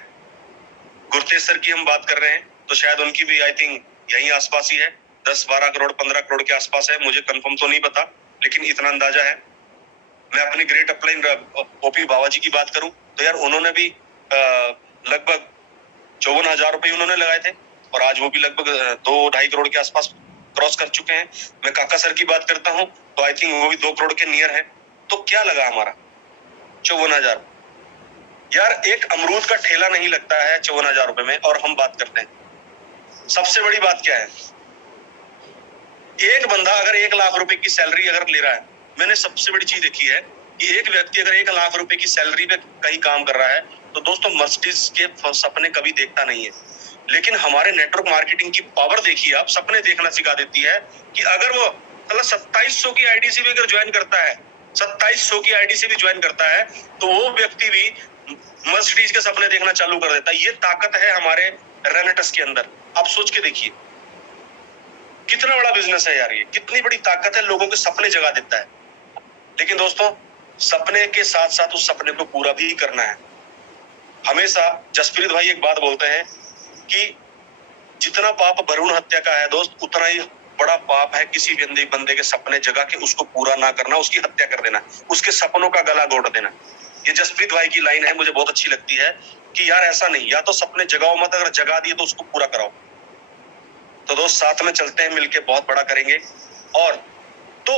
गुरतेज सर की हम बात कर रहे हैं तो शायद उनकी भी आई थिंक यही आसपास ही है, 10-12 करोड़ 15 करोड़ के आसपास है। मुझे कंफर्म तो नहीं पता, लेकिन इतना अंदाजा है। मैं अपनी ग्रेट अपलाइन ओपी बाबा जी की बात करूं तो यार उन्होंने भी लगभग 54,000 रुपए उन्होंने लगाए थे और आज वो भी लगभग 2-2.5 करोड़ के आसपास क्रॉस कर चुके हैं। मैं काका सर की बात करता हूं तो आई थिंक वो भी 2 करोड़ के नियर है। तो क्या लगा हमारा 54,000। यार एक अमरूद का ठेला नहीं लगता है 54,000 रुपए में, और हम बात करते हैं। सबसे बड़ी बात क्या है, एक बंदा अगर 1 लाख रुपए की सैलरी अगर ले रहा है, मैंने सबसे बड़ी चीज देखी है कि एक व्यक्ति अगर 1 लाख रुपए की सैलरी पे कहीं काम कर रहा है तो दोस्तों मर्सिडीज के सपने कभी देखता नहीं है। लेकिन हमारे नेटवर्क मार्केटिंग की पावर देखिए आप, सपने देखना सिखा देती है कि अगर वो 2700 की आईडीसी भी अगर ज्वाइन करता है, 2700 की आईडीसी भी ज्वाइन करता है, तो वो व्यक्ति भी मर्सिडीज के सपने देखना चालू कर देता है। ये ताकत है हमारे रेनेटस के अंदर। आप सोच के देखिए कितना बड़ा बिजनेस है यार, ये कितनी बड़ी ताकत है, लोगों के सपने जगा देता है। लेकिन दोस्तों सपने के साथ साथ उस सपने को पूरा भी करना है। हमेशा जसप्रीत भाई एक बात बोलते हैं कि जितना पाप भ्रूण हत्या का है दोस्त, उतना ही बड़ा पाप है किसी बंदे के सपने जगा के उसको पूरा ना करना, उसकी हत्या कर देना, उसके सपनों का गला घोट देना। ये जसप्रीत भाई की लाइन है, मुझे बहुत अच्छी लगती है कि यार ऐसा नहीं, या तो सपने जगाओ मत, अगर जगा दिए तो उसको पूरा कराओ। तो दोस्त साथ में चलते हैं, मिलके बहुत बड़ा करेंगे। और तो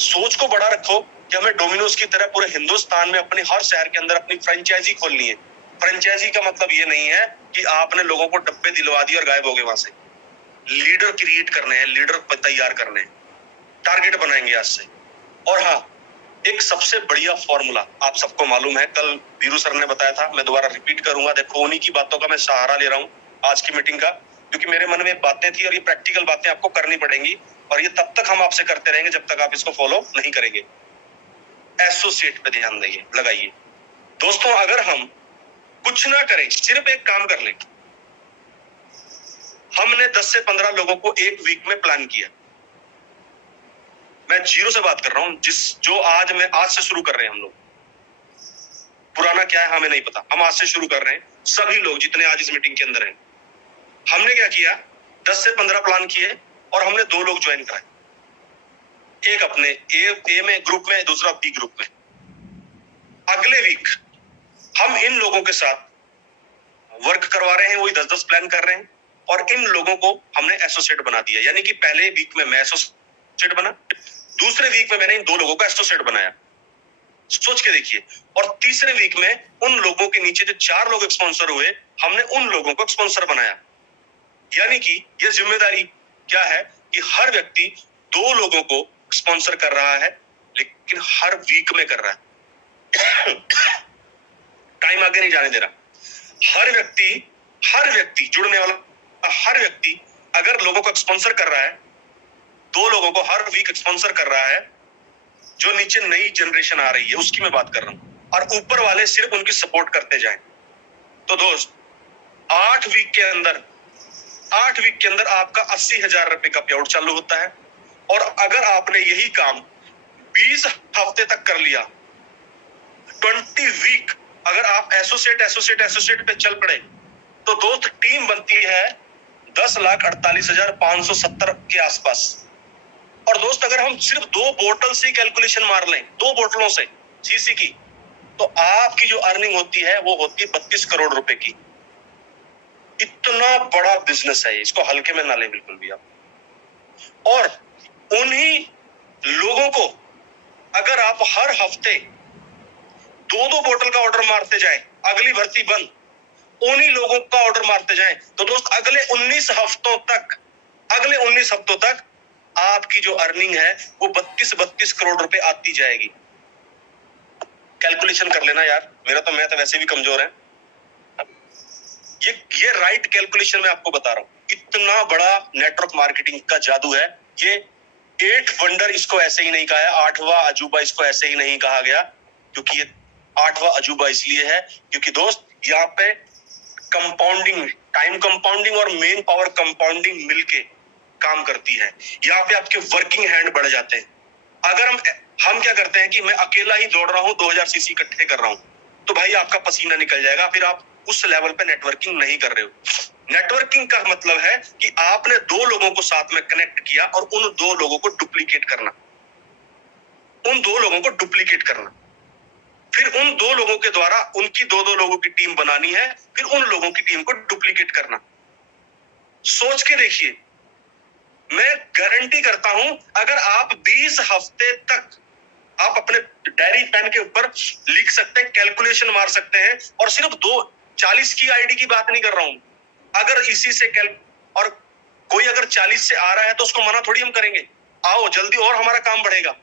सोच को बड़ा रखो कि हमें डोमिनोज की तरह पूरे हिंदुस्तान में अपने हर शहर के अंदर अपनी फ्रेंचाइजी खोलनी है। फ्रेंचाइजी का मतलब ये नहीं है कि आपने लोगों को डब्बे दिलवा दिए और गायब हो गए वहां से। लीडर क्रिएट करने हैं, लीडर तैयार करने हैं, टारगेट बनाएंगे आज से। और हाँ, एक सबसे बढ़िया फॉर्मूला आप सबको मालूम है, कल वीरू सर ने बताया था, मैं दोबारा रिपीट करूंगा। देखो उन्हीं की बातों का मैं सहारा ले रहा हूँ आज की मीटिंग का, क्योंकि मेरे मन में बातें थी और ये प्रैक्टिकल बातें आपको करनी पड़ेंगी, और ये तब तक हम आपसे करते रहेंगे जब तक आप इसको फॉलो नहीं करेंगे। एसोसिएट पे ध्यान देंगे, लगाइए दोस्तों। अगर हम कुछ ना करें, सिर्फ एक काम कर लें, हमने 10 से 15 लोगों को एक वीक में प्लान किया। मैं जीरो से बात कर रहा हूं, जो आज से शुरू कर रहे हैं हम लोग। पुराना क्या है हमें नहीं पता, हम आज से शुरू कर रहे हैं। सभी लोग जितने आज इस मीटिंग के अंदर हैं, हमने क्या किया, 10 से 15 प्लान किए और हमने 2 लोग ज्वाइन कराए। एक अपने ए में ग्रुप में, दूसरा बी ग्रुप में। अगले वीक हम इन लोगों के साथ वर्क करवा रहे हैं, वही 10-10 प्लान कर रहे हैं, और इन लोगों को हमने एसोसिएट बना दिया। यानी कि पहले वीक में मैं एसोसिएट बना, दूसरे वीक में मैंने इन 2 लोगों को एसोसिएट बनाया। सोच के देखिए। और तीसरे वीक में उन लोगों के नीचे जो 4 लोग स्पॉन्सर हुए, हमने उन लोगों को स्पॉन्सर बनाया। यानी कि ये जिम्मेदारी क्या है कि हर व्यक्ति 2 लोगों को स्पॉन्सर कर रहा है, लेकिन हर वीक में कर रहा है। टाइम आगे नहीं जाने दे रहा। हर व्यक्ति जुड़ने वाला हर व्यक्ति अगर लोगों को स्पॉन्सर कर रहा है, 2 लोगों को हर वीक स्पॉन्सर कर रहा है, जो नीचे नई जनरेशन आ रही है उसकी मैं बात कर रहा हूं, और ऊपर वाले सिर्फ उनकी सपोर्ट करते जाएं। तो दोस्त 8 वीक के अंदर आपका 80,000 रुपए का पेआउट चालू होता है। और अगर आपने यही काम 20 हफ्ते तक कर लिया, 20 वीक अगर आप एसोसिएट पे चल पड़े, तो दोस्त टीम बनती है 10,48,570 के आसपास। और दोस्त अगर हम सिर्फ 2 बोतल से कैलकुलेशन मार लें, 2 बोतलों से सीसी की, तो आपकी जो अर्निंग होती है वो होती है 32 करोड़ रुपए की। इतना बड़ा बिजनेस है, इसको हल्के में ना लें बिल्कुल भी आप। और उन्हीं लोगों को अगर आप हर हफ्ते 2-2 बोतल का ऑर्डर मारते जाएं, अगली भर्ती बंद, उन्हीं लोगों का ऑर्डर मारते जाएं, तो दोस्त अगले 19 हफ्तों तक आपकी जो अर्निंग है वो 32 करोड़ रुपए आती जाएगी। कैलकुलेशन कर लेना यार, मेरा तो मैथ वैसे भी कमजोर है। ये राइट कैलकुलेशन मैं आपको बता रहा हूं। इतना बड़ा नेटवर्क मार्केटिंग का जादू है ये। 8 वंडर इसको ऐसे ही नहीं कहा है, 8वां अजूबा इसको ऐसे ही नहीं कहा गया, क्योंकि ये 8वां अजूबा इसलिए है क्योंकि दोस्त यहाँ पे कंपाउंडिंग, टाइम कंपाउंडिंग और मेन पावर कंपाउंडिंग मिलके काम करती है। यहाँ पे आपके वर्किंग हैंड बढ़ जाते हैं। अगर हम क्या करते हैं कि मैं अकेला ही दौड़ रहा हूँ, 2000 सीसी इकट्ठे कर रहा हूँ, तो भाई आपका पसीना निकल जाएगा, फिर आप उस लेवल पे नेटवर्किंग नहीं कर रहे हो। नेटवर्किंग का मतलब है कि आपने 2 लोगों को साथ में कनेक्ट किया और उन 2 लोगों को डुप्लीकेट करना, फिर उन 2 लोगों के द्वारा उनकी 2-2 लोगों की टीम बनानी है, फिर उन लोगों की टीम को डुप्लीकेट करना। सोच के देखिए, मैं गारंटी करता हूं अगर आप 20 हफ्ते तक आप अपने डायरी पेन के ऊपर लिख सकते हैं, कैलकुलेशन मार सकते हैं, और सिर्फ 40 की आईडी की बात नहीं कर रहा हूं। अगर इसी से और कोई अगर 40 से आ रहा है तो उसको मना थोड़ी हम करेंगे, आओ जल्दी और हमारा काम बढ़ेगा।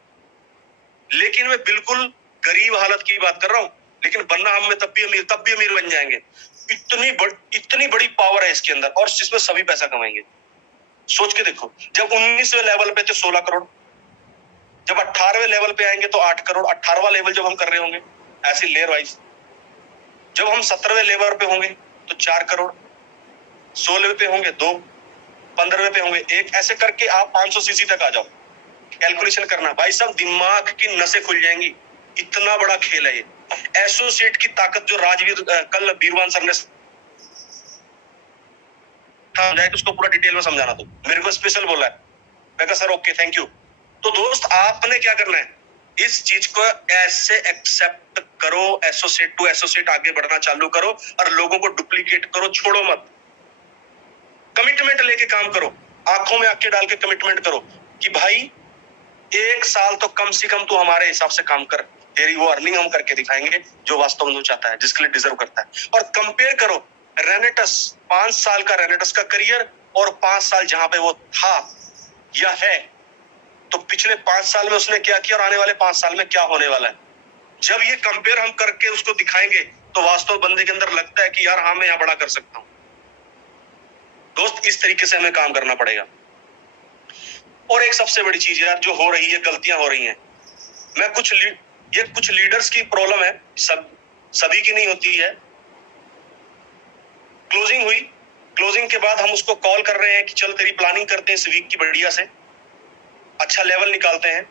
लेकिन मैं बिल्कुल गरीब हालत की बात कर रहा हूं, लेकिन बनना हम में तब भी अमीर बन जाएंगे। इतनी बड़ी पावर है इसके अंदर, और जिसमें सभी पैसा कमाएंगे। सोच के देखो, जब 19वें लेवल पे तो 16 करोड़, जब 18वें लेवल पे आएंगे तो 8 करोड़, 18वां लेवल जब हम कर रहे होंगे ऐसे लेयर वाइज, जब हम 17वें लेवल पे होंगे तो 4 करोड़, 16वें पे होंगे 2, 15वें पे होंगे 1, ऐसे करके आप 500 सीसी तक आ जाओ। कैलकुलेशन करना भाई साहब, दिमाग की नसें खुल जाएंगी। इतना बड़ा खेल है ये। एसोसिएट की ताकत जो राजवीर कल बीरवान सर ने समझाया, उसको पूरा डिटेल में समझाना। तो मेरे को स्पेशल बोला है। मैं कहा सर ओके थैंक यू। तो दोस्त आपने क्या करना है, इस चीज को ऐसे एक्सेप्ट करो, एसोसिएट टू एसोसिएट आगे बढ़ना चालू करो और लोगों को डुप्लीकेट करो, छोड़ो मत। कमिटमेंट लेके काम करो, आंखों में आंखें डाल के कमिटमेंट करो कि भाई 1 साल तो कम से कम तू हमारे हिसाब से काम कर, तेरी वो अर्निंग हम करके दिखाएंगे जो वास्तव में तू चाहता है, जिसके लिए डिजर्व करता है। और कंपेयर करो रेनेटस 5 साल का रेनेटस का करियर और 5 साल जहां पे वो था या है, तो पिछले 5 साल में उसने क्या किया और आने वाले 5 साल में क्या होने वाला है। जब ये कंपेयर हम करके उसको दिखाएंगे तो वास्तव बंदे के अंदर लगता है कि यार हाँ मैं यहाँ बड़ा कर सकता हूं। दोस्त इस तरीके से हमें काम करना पड़ेगा। और एक सबसे बड़ी चीज यार जो हो रही है, गलतियां हो रही हैं, मैं ये कुछ लीडर्स की प्रॉब्लम है, सभी की नहीं होती है। क्लोजिंग हुई, क्लोजिंग के बाद हम उसको कॉल कर रहे हैं कि चल तेरी प्लानिंग करते हैं इस वीक की बढ़िया से, अच्छा लेवल निकालते हैं।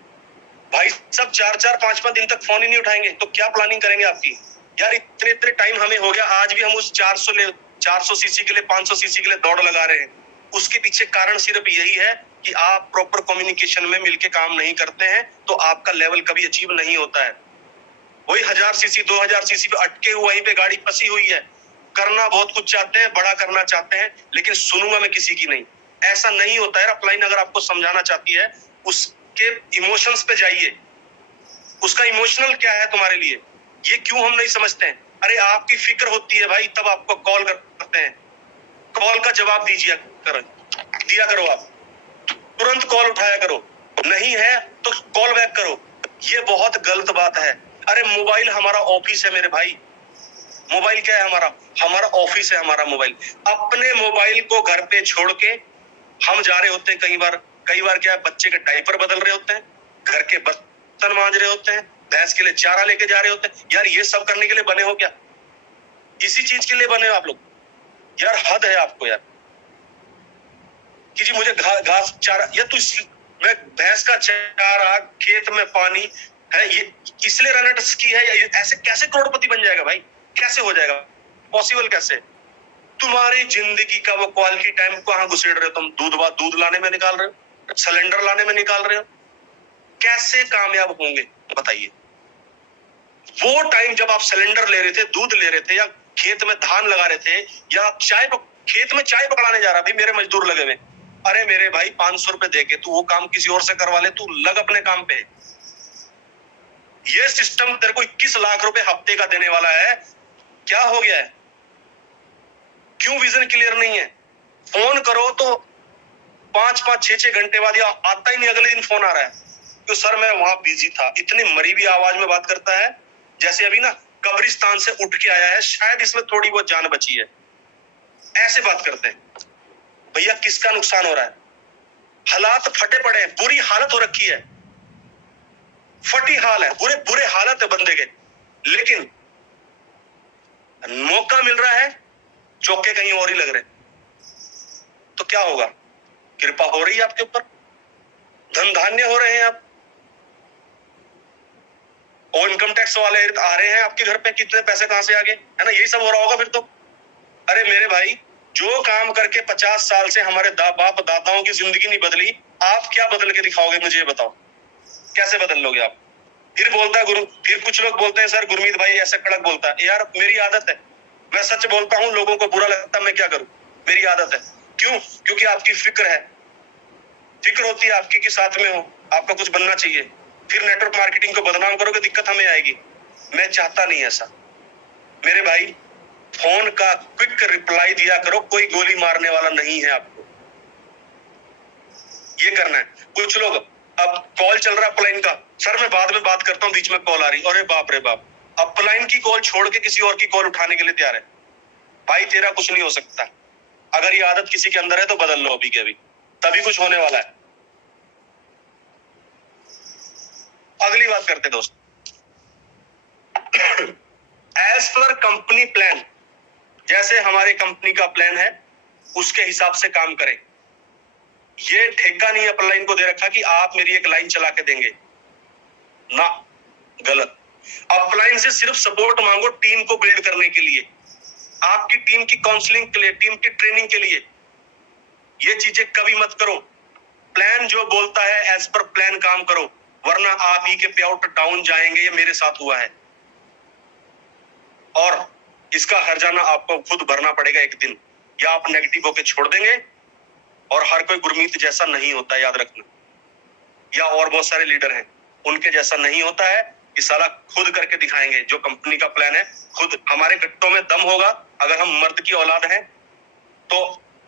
भाई सब 4-4, 5-5 दिन तक फोन ही नहीं उठाएंगे तो क्या प्लानिंग करेंगे आपकी। यार इतने इतने टाइम हमें हो गया, आज भी हम उस 400 सीसी के लिए 500 सीसी के लिए दौड़ लगा रहे हैं। उसके पीछे कारण सिर्फ यही है कि आप प्रॉपर कम्युनिकेशन में मिलके काम नहीं करते हैं, तो आपका लेवल कभी अचीव नहीं होता है। वही 1000 सीसी 2000 सीसी पे अटके हुए वहीं पे गाड़ी फंसी हुई है। करना बहुत कुछ चाहते हैं, बड़ा करना चाहते हैं, लेकिन सुनूंगा मैं किसी की नहीं। ऐसा नहीं होता है। अपलाइन अगर आपको समझाना चाहती है, उसके इमोशंस पे जाइए, उसका इमोशनल क्या है तुम्हारे लिए, ये क्यों हम नहीं समझते हैं। अरे आपकी फिक्र होती है भाई, तब आपको कॉल करते हैं। कॉल का जवाब दिया करो, आप तुरंत कॉल उठाया करो, नहीं है तो कॉल बैक करो। ये बहुत गलत बात है। अरे मोबाइल हमारा ऑफिस है मेरे भाई, मोबाइल क्या है हमारा, हमारा ऑफिस है हमारा मोबाइल। अपने मोबाइल को घर पे छोड़ के हम जा रहे होते हैं, कई बार क्या बच्चे के डायपर बदल रहे होते हैं, घर के बर्तन मांज रहे होते हैं, भैंस के लिए चारा लेके जा रहे होते हैं। यार ये सब करने के लिए बने हो क्या, इसी चीज के लिए बने हो आप लोग। यार हद है आपको यार, कि जी मुझे घास चारा, या तू मैं भैंस का चारा, खेत में पानी है, ये इसलिए रनटस की है। या ऐसे कैसे करोड़पति बन जाएगा भाई, कैसे हो जाएगा पॉसिबल, कैसे। तुम्हारी जिंदगी का वो क्वालिटी टाइम कहां घुसेड़ रहे हो तुम, दूध लाने में निकाल रहे हो, सिलेंडर लाने में निकाल रहे हो, कैसे कामयाब होंगे बताइए। वो टाइम जब आप सिलेंडर ले रहे थे, दूध ले रहे थे, या खेत में धान लगा रहे थे, या खेत में चाय पकड़ाने जा रहा, भाई मेरे मजदूर लगे हुए, अरे मेरे भाई 500 रुपए देके तू वो काम किसी और से करवा ले, तू लग अपने काम पे। ये सिस्टम तेरे को 21 लाख रुपए हफ्ते का देने वाला है, क्या हो गया है, क्यों विजन क्लियर नहीं है। फोन करो तो 5-5, 6-6 घंटे बाद, या आता ही नहीं, अगले दिन फोन आ रहा है तो सर मैं वहां बिजी था। इतनी मरी हुई आवाज में बात करता है जैसे अभी ना कब्रिस्तान से उठ के आया है, शायद इसमें थोड़ी बहुत जान बची है, ऐसे बात करते हैं। भैया किसका नुकसान हो रहा है, हालात फटे पड़े हैं, बुरी हालत हो रखी है, फटी हाल है, बुरे बुरे हालत है बंदे के, लेकिन मौका मिल रहा है, चौके कहीं और ही लग रहे, तो क्या होगा। कृपा हो रही है आपके ऊपर, धन धान्य हो रहे हैं आप, और इनकम टैक्स वाले आ रहे हैं आपके घर पे, कितने पैसे कहां से आ गए, है ना, यही सब हो रहा होगा फिर तो। अरे मेरे भाई जो काम करके 50 साल से हमारे बाप दादाओं की जिंदगी नहीं बदली, आप क्या बदल के दिखाओगे मुझे ये बताओ, कैसे बदल लोगे आप। फिर बोलता है फिर कुछ लोग बोलते हैं सर गुरमीत भाई ऐसे कड़क बोलता है। यार मेरी आदत है, मैं सच बोलता हूँ, लोगों को बुरा लगता है, मैं क्या करूं, मेरी आदत है। क्यों, क्योंकि आपकी फिक्र है, फिक्र होती है आपकी कि साथ में हो, आपका कुछ बनना चाहिए। फिर नेटवर्क मार्केटिंग को बदनाम करोगे, दिक्कत हमें आएगी। मैं चाहता नहीं ऐसा मेरे भाई। फोन का क्विक रिप्लाई दिया करो, कोई गोली मारने वाला नहीं है आपको, ये करना है। कुछ लोग, अब कॉल चल रहा है अपलाइन का, सर मैं बाद में बात करता हूँ, बीच में कॉल आ रही, अरे बाप रे बाप, अपलाइन की कॉल छोड़ के किसी और की कॉल उठाने के लिए तैयार है। भाई तेरा कुछ नहीं हो सकता, अगर ये आदत किसी के अंदर है तो बदल लो अभी के अभी, तभी कुछ होने वाला है। अगली बात करते दोस्त, एज पर कंपनी प्लान, जैसे हमारे कंपनी का प्लान है उसके हिसाब से काम करें। ये ठेका नहीं अपलाइन को दे रखा कि आप मेरी एक लाइन चला के देंगे ना, गलत। अपलाइन से सिर्फ सपोर्ट मांगो टीम को बिल्ड करने के लिए, आपकी टीम की काउंसलिंग के लिए, टीम की ट्रेनिंग के लिए। ये चीजें कभी मत करो। प्लान जो बोलता है एज पर प्लान काम करो, वरना आप ही के पे आउट डाउन जाएंगे। ये मेरे साथ हुआ है और इसका हर्जाना आपको खुद भरना पड़ेगा एक दिन। या आप नेगेटिव होके छोड़ देंगे, और हर कोई गुरमीत जैसा नहीं होता, याद रखना। या और बहुत सारे लीडर हैं, उनके जैसा नहीं होता है। इस साला खुद करके दिखाएंगे। जो कंपनी का प्लान है खुद, हमारे गट्टों में दम होगा। अगर हम मर्द की औलाद हैं तो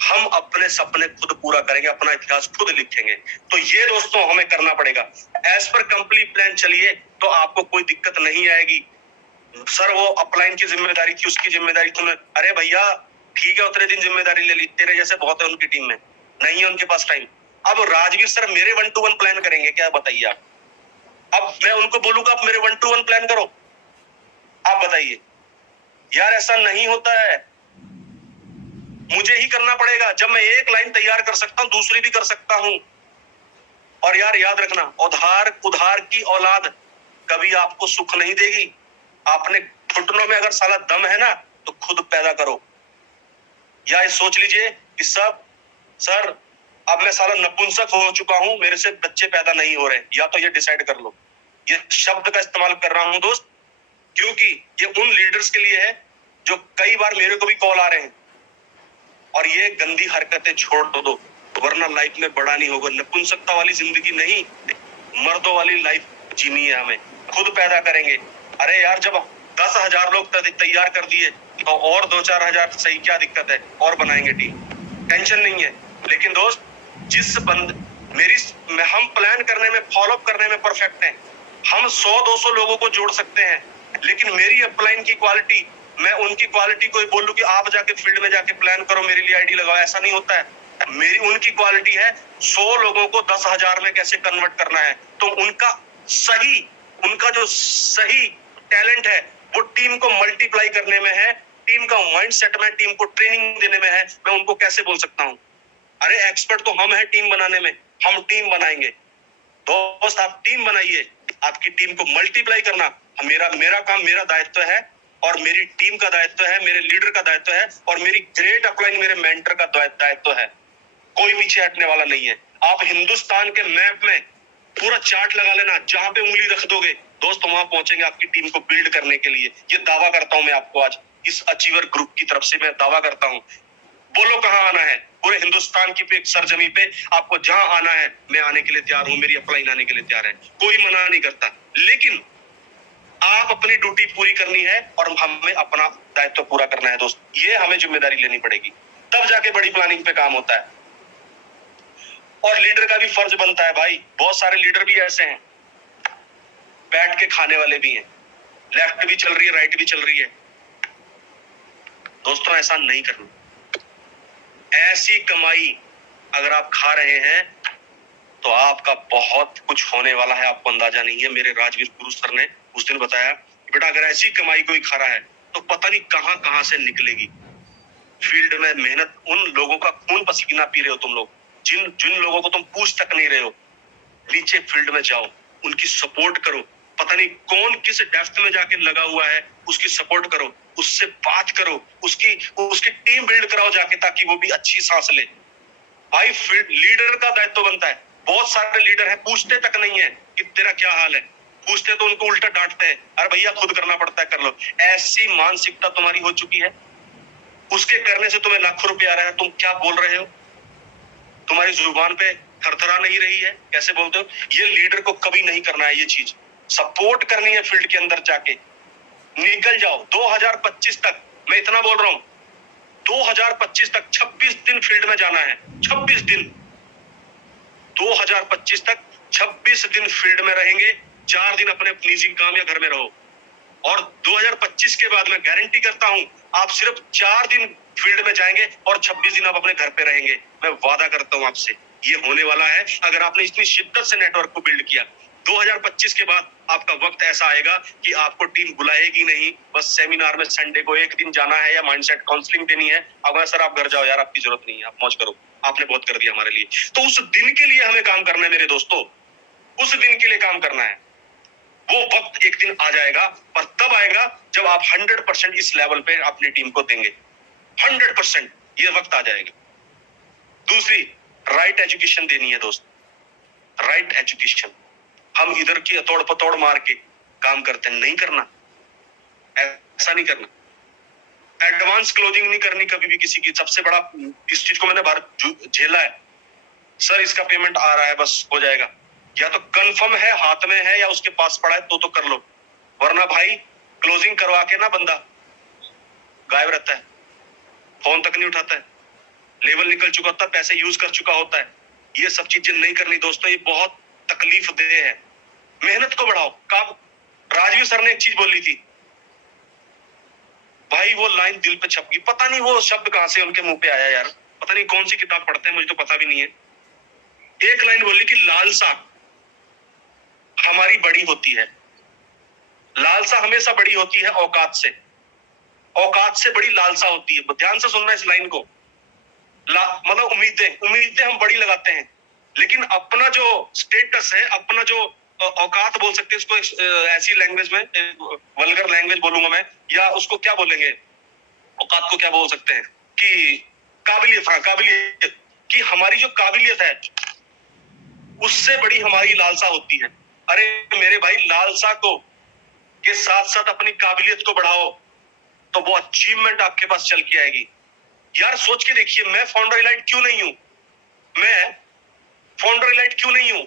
हम अपने सपने खुद पूरा करेंगे, अपना इतिहास खुद लिखेंगे। तो ये दोस्तों हमें करना पड़ेगा। एज पर कंप्लीट प्लान चलिए तो आपको कोई दिक्कत नहीं आएगी। सर वो अपलाइन की जिम्मेदारी थी, उसकी जिम्मेदारी तुमने, अरे भैया ठीक है उतने दिन जिम्मेदारी ले ली, तेरे जैसे बहुत है उनकी टीम में, नहीं है उनके पास टाइम। अब राजवीर सर मेरे 1-to-1 प्लान करेंगे क्या, बताइए आप। अब मैं उनको बोलूंगा आप मेरे 1-to-1 प्लान करो, आप बताइए। यार ऐसा नहीं होता है, मुझे ही करना पड़ेगा। जब मैं एक लाइन तैयार कर सकता हूं, दूसरी भी कर सकता हूं। और यार याद रखना, उधार की औलाद कभी आपको सुख नहीं देगी। आपने घुटनों में अगर साला दम है ना तो खुद पैदा करो। या ये सोच लीजिए कि सब सर अब मैं साला नपुंसक हो चुका हूं, मेरे से बच्चे पैदा नहीं हो रहे, या तो ये डिसाइड कर लो। ये शब्द का इस्तेमाल कर रहा हूं दोस्त, क्योंकि ये उन लीडर्स के लिए है जो कई बार मेरे को भी कॉल आ रहे हैं। और ये गंदी हरकतें छोड़ दो, वरना लाइफ में बड़ा नहीं होगा। नपुंसकता वाली जिंदगी नहीं, मर्दों वाली लाइफ जीनी है हमें, खुद पैदा करेंगे। अरे यार जब 10,000 लोग तैयार कर दिए तो और 2-4 हजार सही, क्या दिक्कत है, और बनाएंगे टीम, टेंशन नहीं है। लेकिन दोस्त जिस हम प्लान करने में, फॉलो करने में परफेक्ट हैं। हम 100-200 लोगों को जोड़ सकते हैं, लेकिन मेरी अपलाइन की क्वालिटी, मैं उनकी क्वालिटी को बोलूं कि आप जाके फील्ड में जाके प्लान करो, मेरे लिए आईडी लगाओ, ऐसा नहीं होता है। मेरी उनकी क्वालिटी है 100 लोगों को 10,000 में कैसे कन्वर्ट करना है। तो उनका जो सही टैलेंट है वो टीम को मल्टीप्लाई करने में है, टीम का माइंडसेट में, टीम को ट्रेनिंग देने में है। मैं उनको कैसे बोल सकता हूँ, अरे एक्सपर्ट तो हम है टीम बनाने में, हम टीम बनाएंगे। दोस्त आप टीम बनाइए, आपकी टीम को मल्टीप्लाई करना मेरा काम, मेरा दायित्व है, और मेरी टीम का दायित्व है, मेरे लीडर का दायित्व है, और मेरी ग्रेट अपलाइन मेरे मेंटर का दायित्व है। कोई पीछे हटने वाला नहीं है। आप हिंदुस्तान के मैप में पूरा चार्ट लगा लेना, जहां पे उंगली रख दोगे दोस्त वहां पहुंचेंगे आपकी टीम को बिल्ड करने के लिए। ये दावा करता हूं मैं आपको, आज इस अचीवर ग्रुप की तरफ से मैं दावा करता हूं। बोलो कहां आना है, पूरे हिंदुस्तान की पे सरजमी पे आपको जहां आना है, मैं आने के लिए तैयार हूं, मेरी अपलाइन आने के लिए तैयार है, कोई मना नहीं करता। लेकिन आप अपनी ड्यूटी पूरी करनी है और हमें अपना दायित्व पूरा करना है दोस्त। ये हमें जिम्मेदारी लेनी पड़ेगी, तब जाके बड़ी प्लानिंग पे काम होता है। और लीडर का भी फर्ज बनता है भाई। बहुत सारे लीडर भी ऐसे हैं, बैठ के खाने वाले भी हैं, लेफ्ट भी चल रही है, राइट भी चल रही है। दोस्तों ऐसा नहीं करना। ऐसी कमाई अगर आप खा रहे हैं तो आपका बहुत कुछ होने वाला है, आपको अंदाजा नहीं है। मेरे राजवीर गुरु सर ने उस दिन बताया, बेटा अगर ऐसी कमाई कोई खा रहा है तो पता नहीं कहां कहां से निकलेगी। फील्ड में मेहनत, उन लोगों का खून पसीना पी रहे हो तुम लोग, जिन लोगों को तुम पूछ तक नहीं रहे हो, नीचे फील्ड में जाओ, उनकी सपोर्ट करो। पता नहीं कौन किस डेप्थ में जाके लगा हुआ है, उसकी सपोर्ट करो, उससे बात करो, उसकी टीम बिल्ड कराओ जाके, ताकि वो भी अच्छी सांस ले। भाई फील्ड लीडर का दायित्व बनता है। बहुत सारे लीडर हैं पूछते तक नहीं है कि तेरा क्या हाल है, पूछते तो उनको उल्टा डांटते हैं, अरे भैया खुद करना पड़ता है, कर लो। ऐसी मानसिकता तुम्हारी हो चुकी है, उसके करने से तुम्हें लाखों रुपए आ रहा है, तुम क्या बोल रहे हो, तुम्हारी जुबान पे थरथरा नहीं रही है, कैसे बोलते हो। ये लीडर को कभी नहीं करना है। ये चीज सपोर्ट करनी है फील्ड के अंदर जाके, निकल जाओ। 2025 तक मैं इतना बोल रहा हूं, 2025 तक 26 दिन फील्ड में जाना है, 26 दिन। 2025 तक 26 दिन फील्ड में रहेंगे, 4 दिन अपने निजी काम या घर में रहो। और 2025 के बाद मैं गारंटी करता हूं आप सिर्फ 4 दिन फील्ड में जाएंगे और 26 दिन आप अपने घर पे रहेंगे। मैं वादा करता हूं आपसे, ये होने वाला है। अगर आपने इतनी शिद्दत से नेटवर्क को बिल्ड किया, 2025 के बाद आपका वक्त ऐसा आएगा कि आपको टीम बुलाएगी नहीं, बस सेमिनार में संडे को एक दिन जाना है या माइंडसेट काउंसलिंग देनी है। अब सर आप घर जाओ यार, आपकी जरूरत नहीं है, आप मौज करो, आपने बहुत कर दिया हमारे लिए। तो उस दिन के लिए हमें काम करना है मेरे दोस्तों, उस दिन के लिए काम करना है। वो वक्त एक दिन आ जाएगा, पर तब आएगा जब आप 100% इस लेवल पे अपनी टीम को देंगे। 100% ये वक्त आ जाएगा। दूसरी, राइट एजुकेशन देनी है दोस्त, राइट एजुकेशन। हम इधर की अतोड़ पतोड़ मार के काम करते नहीं करना, ऐसा नहीं करना। एडवांस क्लोजिंग नहीं करनी कभी भी किसी की। सबसे बड़ा इस चीज को मैंने बाहर झेला है, सर इसका पेमेंट आ रहा है बस हो जाएगा, या तो कंफर्म है, हाथ में है या उसके पास पड़ा है तो कर लो, वरना भाई क्लोजिंग करवा के ना बंदा गायब रहता है, फोन तक नहीं उठाता है, लेवल निकल चुका होता है, पैसे यूज कर चुका होता है। ये सब चीजें नहीं करनी दोस्तों, ये बहुत तकलीफ दे है। मेहनत को बढ़ाओ। कब राजवीर सर ने एक चीज बोली थी भाई, वो लाइन दिल पे छप गई, पता नहीं वो शब्द कहां से उनके मुंह पे आया यार, पता नहीं कौन सी किताब पढ़ते हैं, मुझे तो पता भी नहीं है। एक लाइन बोली कि लालसा हमारी बड़ी होती है, लालसा हमेशा बड़ी होती है औकात से, औकात से बड़ी लालसा होती है। ध्यान से सुनना इस लाइन को। मतलब उम्मीदें हम बड़ी लगाते हैं, लेकिन अपना जो स्टेटस है, अपना जो औकात बोल सकते हैं इसको, ऐसी लैंग्वेज में, वल्गर लैंग्वेज बोलूंगा मैं, या उसको क्या बोलेंगे, औकात को क्या बोल सकते हैं कि काबिलियत, हाँ काबिलियत, कि हमारी जो काबिलियत है उससे बड़ी हमारी लालसा होती है। अरे मेरे भाई, लालसा को के साथ साथ अपनी काबिलियत को बढ़ाओ, तो वो अचीवमेंट आपके पास चल के आएगी। यार सोच के देखिए, मैं फाउंडर इलाइट क्यों नहीं हूं, मैं फाउंडर इलाइट क्यों नहीं हूं,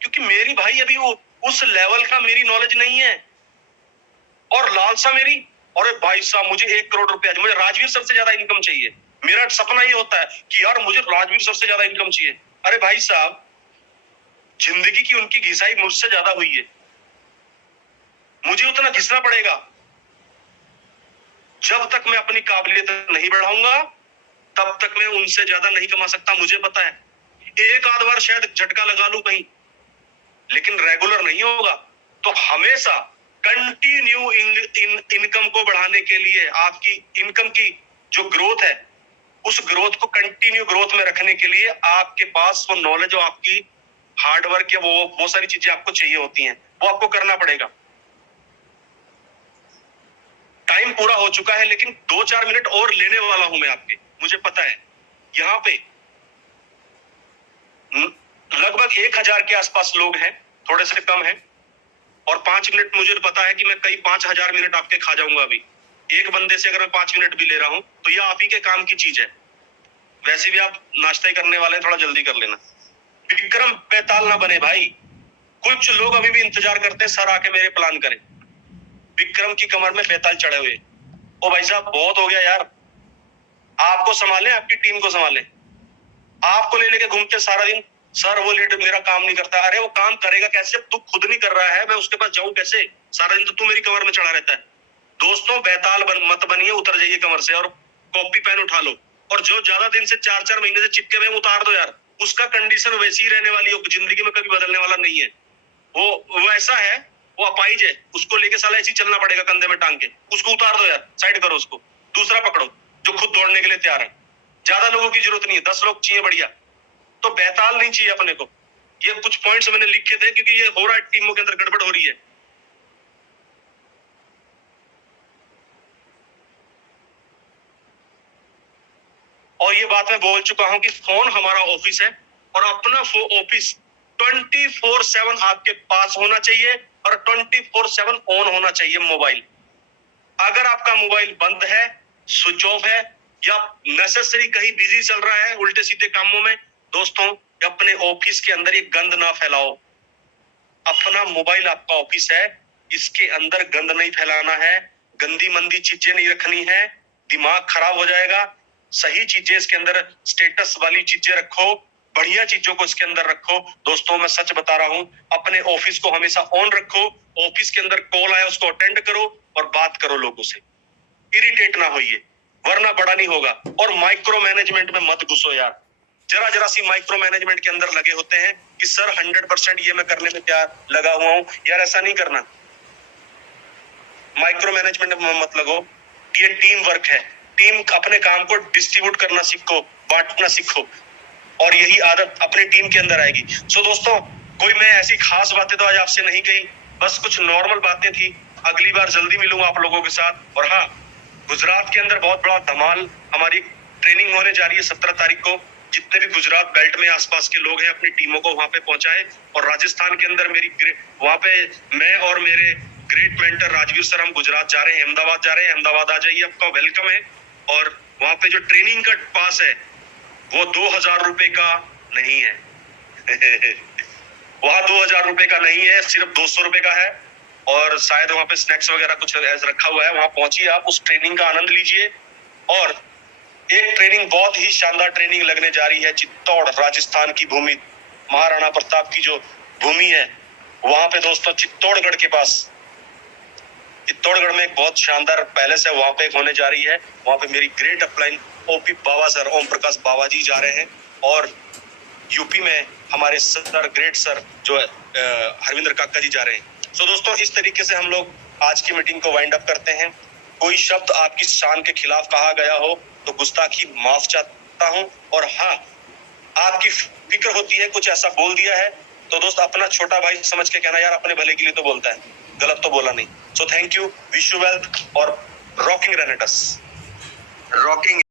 क्योंकि मेरी भाई अभी वो उस लेवल का मेरी नॉलेज नहीं है, और लालसा मेरी, और भाई साहब मुझे 1 करोड़ रुपया, मुझे राजवीर सर से ज्यादा इनकम चाहिए। मेरा सपना ये होता है कि यार मुझे राजवीर सर से ज्यादा इनकम चाहिए। अरे भाई साहब, जिंदगी की उनकी घिसाई मुझसे ज्यादा हुई है, मुझे उतना घिसना पड़ेगा। जब तक मैं अपनी काबिलियत नहीं बढ़ाऊंगा तब तक मैं उनसे ज्यादा नहीं कमा सकता, मुझे पता है। एक आध बार शायद झटका लगा लूं कहीं, लेकिन रेगुलर नहीं होगा। तो हमेशा कंटिन्यू इनकम को बढ़ाने के लिए, आपकी इनकम की जो ग्रोथ है, उस ग्रोथ को कंटिन्यू ग्रोथ में रखने के लिए आपके पास वो नॉलेज और आपकी हार्डवर्क या वो सारी चीजें आपको चाहिए होती हैं, वो आपको करना पड़ेगा। टाइम पूरा हो चुका है, लेकिन 2-4 मिनट और लेने वाला हूं मैं आपके, मुझे पता है। यहाँ पे लगभग 1000 के आसपास लोग हैं, थोड़े से कम हैं, और 5 मिनट मुझे पता है कि मैं कई 5000 मिनट आपके खा जाऊंगा। अभी एक बंदे से अगर मैं 5 मिनट भी ले रहा हूं तो यह आप ही के काम की चीज है। वैसे भी आप नाश्ता ही करने वाले हैं, थोड़ा जल्दी कर लेना। विक्रम बेताल ना बने भाई। कुछ लोग अभी भी इंतजार करते हैं सर आके मेरे प्लान करें। विक्रम की कमर में बेताल चढ़े हुए। ओ भाई साहब बहुत हो गया यार, आपको संभाले, आपकी टीम को संभाले। आपको ले लेके घूमते सारा दिन, सर वो लीडर मेरा काम नहीं करता। अरे वो काम करेगा कैसे, तू खुद नहीं कर रहा है, मैं उसके पास जाऊं कैसे? सारा दिन तो तू मेरी कमर में चढ़ा रहता है। दोस्तों बेताल मत बनिए, उतर जाइए कमर से और कॉपी पेन उठा लो, और जो ज्यादा दिन से 4-4 महीने से चिपके हुए उतार दो यार। उसका कंडीशन वैसी ही रहने वाली है, जिंदगी में कभी बदलने वाला नहीं है। वो ऐसा है, वो अपाइज है, उसको लेके साला ऐसे ही चलना पड़ेगा कंधे में टांग के। उसको उतार दो यार, साइड करो उसको, दूसरा पकड़ो जो खुद दौड़ने के लिए तैयार है। ज्यादा लोगों की जरूरत नहीं है, 10 लोग चाहिए बढ़िया। तो बेताल नहीं चाहिए अपने को। ये कुछ पॉइंट्स मैंने लिखे थे क्योंकि ये हो रहा है, टीमों के अंदर गड़बड़ हो रही है। और ये बात मैं बोल चुका हूं कि फोन हमारा ऑफिस है, और अपना ऑफिस 24/7 आपके पास होना चाहिए, और 24/7 ऑन होना चाहिए मोबाइल। अगर आपका मोबाइल बंद है, स्विच ऑफ है, या नेसेसरी कहीं बिजी चल रहा है उल्टे सीधे कामों में, दोस्तों अपने ऑफिस के अंदर ये गंद ना फैलाओ। अपना मोबाइल आपका ऑफिस है, इसके अंदर गंद नहीं फैलाना है, गंदी मंदी चीजें नहीं रखनी है, दिमाग खराब हो जाएगा। सही चीजें इसके अंदर, स्टेटस वाली चीजें रखो, बढ़िया चीजों को इसके अंदर रखो। दोस्तों मैं सच बता रहा हूं, अपने ऑफिस को हमेशा ऑन रखो। ऑफिस के अंदर कॉल आया उसको अटेंड करो और बात करो लोगों से, इरिटेट ना होइए, वरना बड़ा नहीं होगा। और माइक्रो मैनेजमेंट में मत घुसो यार, जरा जरा सी माइक्रो मैनेजमेंट के अंदर लगे होते हैं कि सर 100% ये मैं करने में क्या लगा हुआ हूं। यार ऐसा नहीं करना, माइक्रो मैनेजमेंट में मत लगो, ये टीम वर्क है। टीम अपने काम को डिस्ट्रीब्यूट करना सीखो, बांटना सीखो, और यही आदत अपनी टीम के अंदर आएगी। सो दोस्तों, कोई मैं ऐसी खास बातें तो आज आपसे नहीं कही, बस कुछ नॉर्मल बातें थी। अगली बार जल्दी मिलूंगा आप लोगों के साथ। और हाँ, गुजरात के अंदर बहुत बड़ा धमाल, हमारी ट्रेनिंग होने जा रही है 17 तारीख को। जितने भी गुजरात बेल्ट में आसपास के लोग हैं, अपनी टीमों को वहां पे पहुंचाए। और राजस्थान के अंदर वहां पे मैं और मेरे ग्रेट मेंटर राजवीर सर, हम गुजरात जा रहे हैं, अहमदाबाद जा रहे हैं। अहमदाबाद आ जाइए, आपका वेलकम है। और वहां पे जो ट्रेनिंग का पास है वो 2000 रुपए का नहीं है वहां 2000 रुपए का नहीं है, सिर्फ 200 रुपए का है। और शायद वहां पे स्नैक्स वगैरह कुछ रखा हुआ है। वहां पहुंचिए, आप उस ट्रेनिंग का आनंद लीजिए। और एक ट्रेनिंग, बहुत ही शानदार ट्रेनिंग लगने जा रही है चित्तौड़, राजस्थान की भूमि, महाराणा प्रताप की जो भूमि है वहां पे दोस्तों, चित्तौड़गढ़ के पास, चित्तौड़गढ़ में एक बहुत शानदार पैलेस है, वहां पे होने जा रही है। वहां पे मेरी ग्रेट अपलाइन ओपी बाबा सर, ओम प्रकाश बाबा जी जा रहे हैं। और यूपी में हमारे सर, ग्रेट सर जो हरविंदर काका जी जा रहे हैं। सो दोस्तों, इस तरीके से हम लोग आज की मीटिंग को वाइंड अप करते हैं। कोई शब्द आपकी शान के खिलाफ कहा गया हो तो गुस्ताखी माफ चाहता हूं। और हाँ, आपकी फिक्र होती है, कुछ ऐसा बोल दिया है तो दोस्त अपना छोटा भाई समझ के कहना, यार अपने भले के लिए तो बोलता है, गलत तो बोला नहीं। So thank you, wish you well, और रॉकिंग रेनेटस, रॉकिंग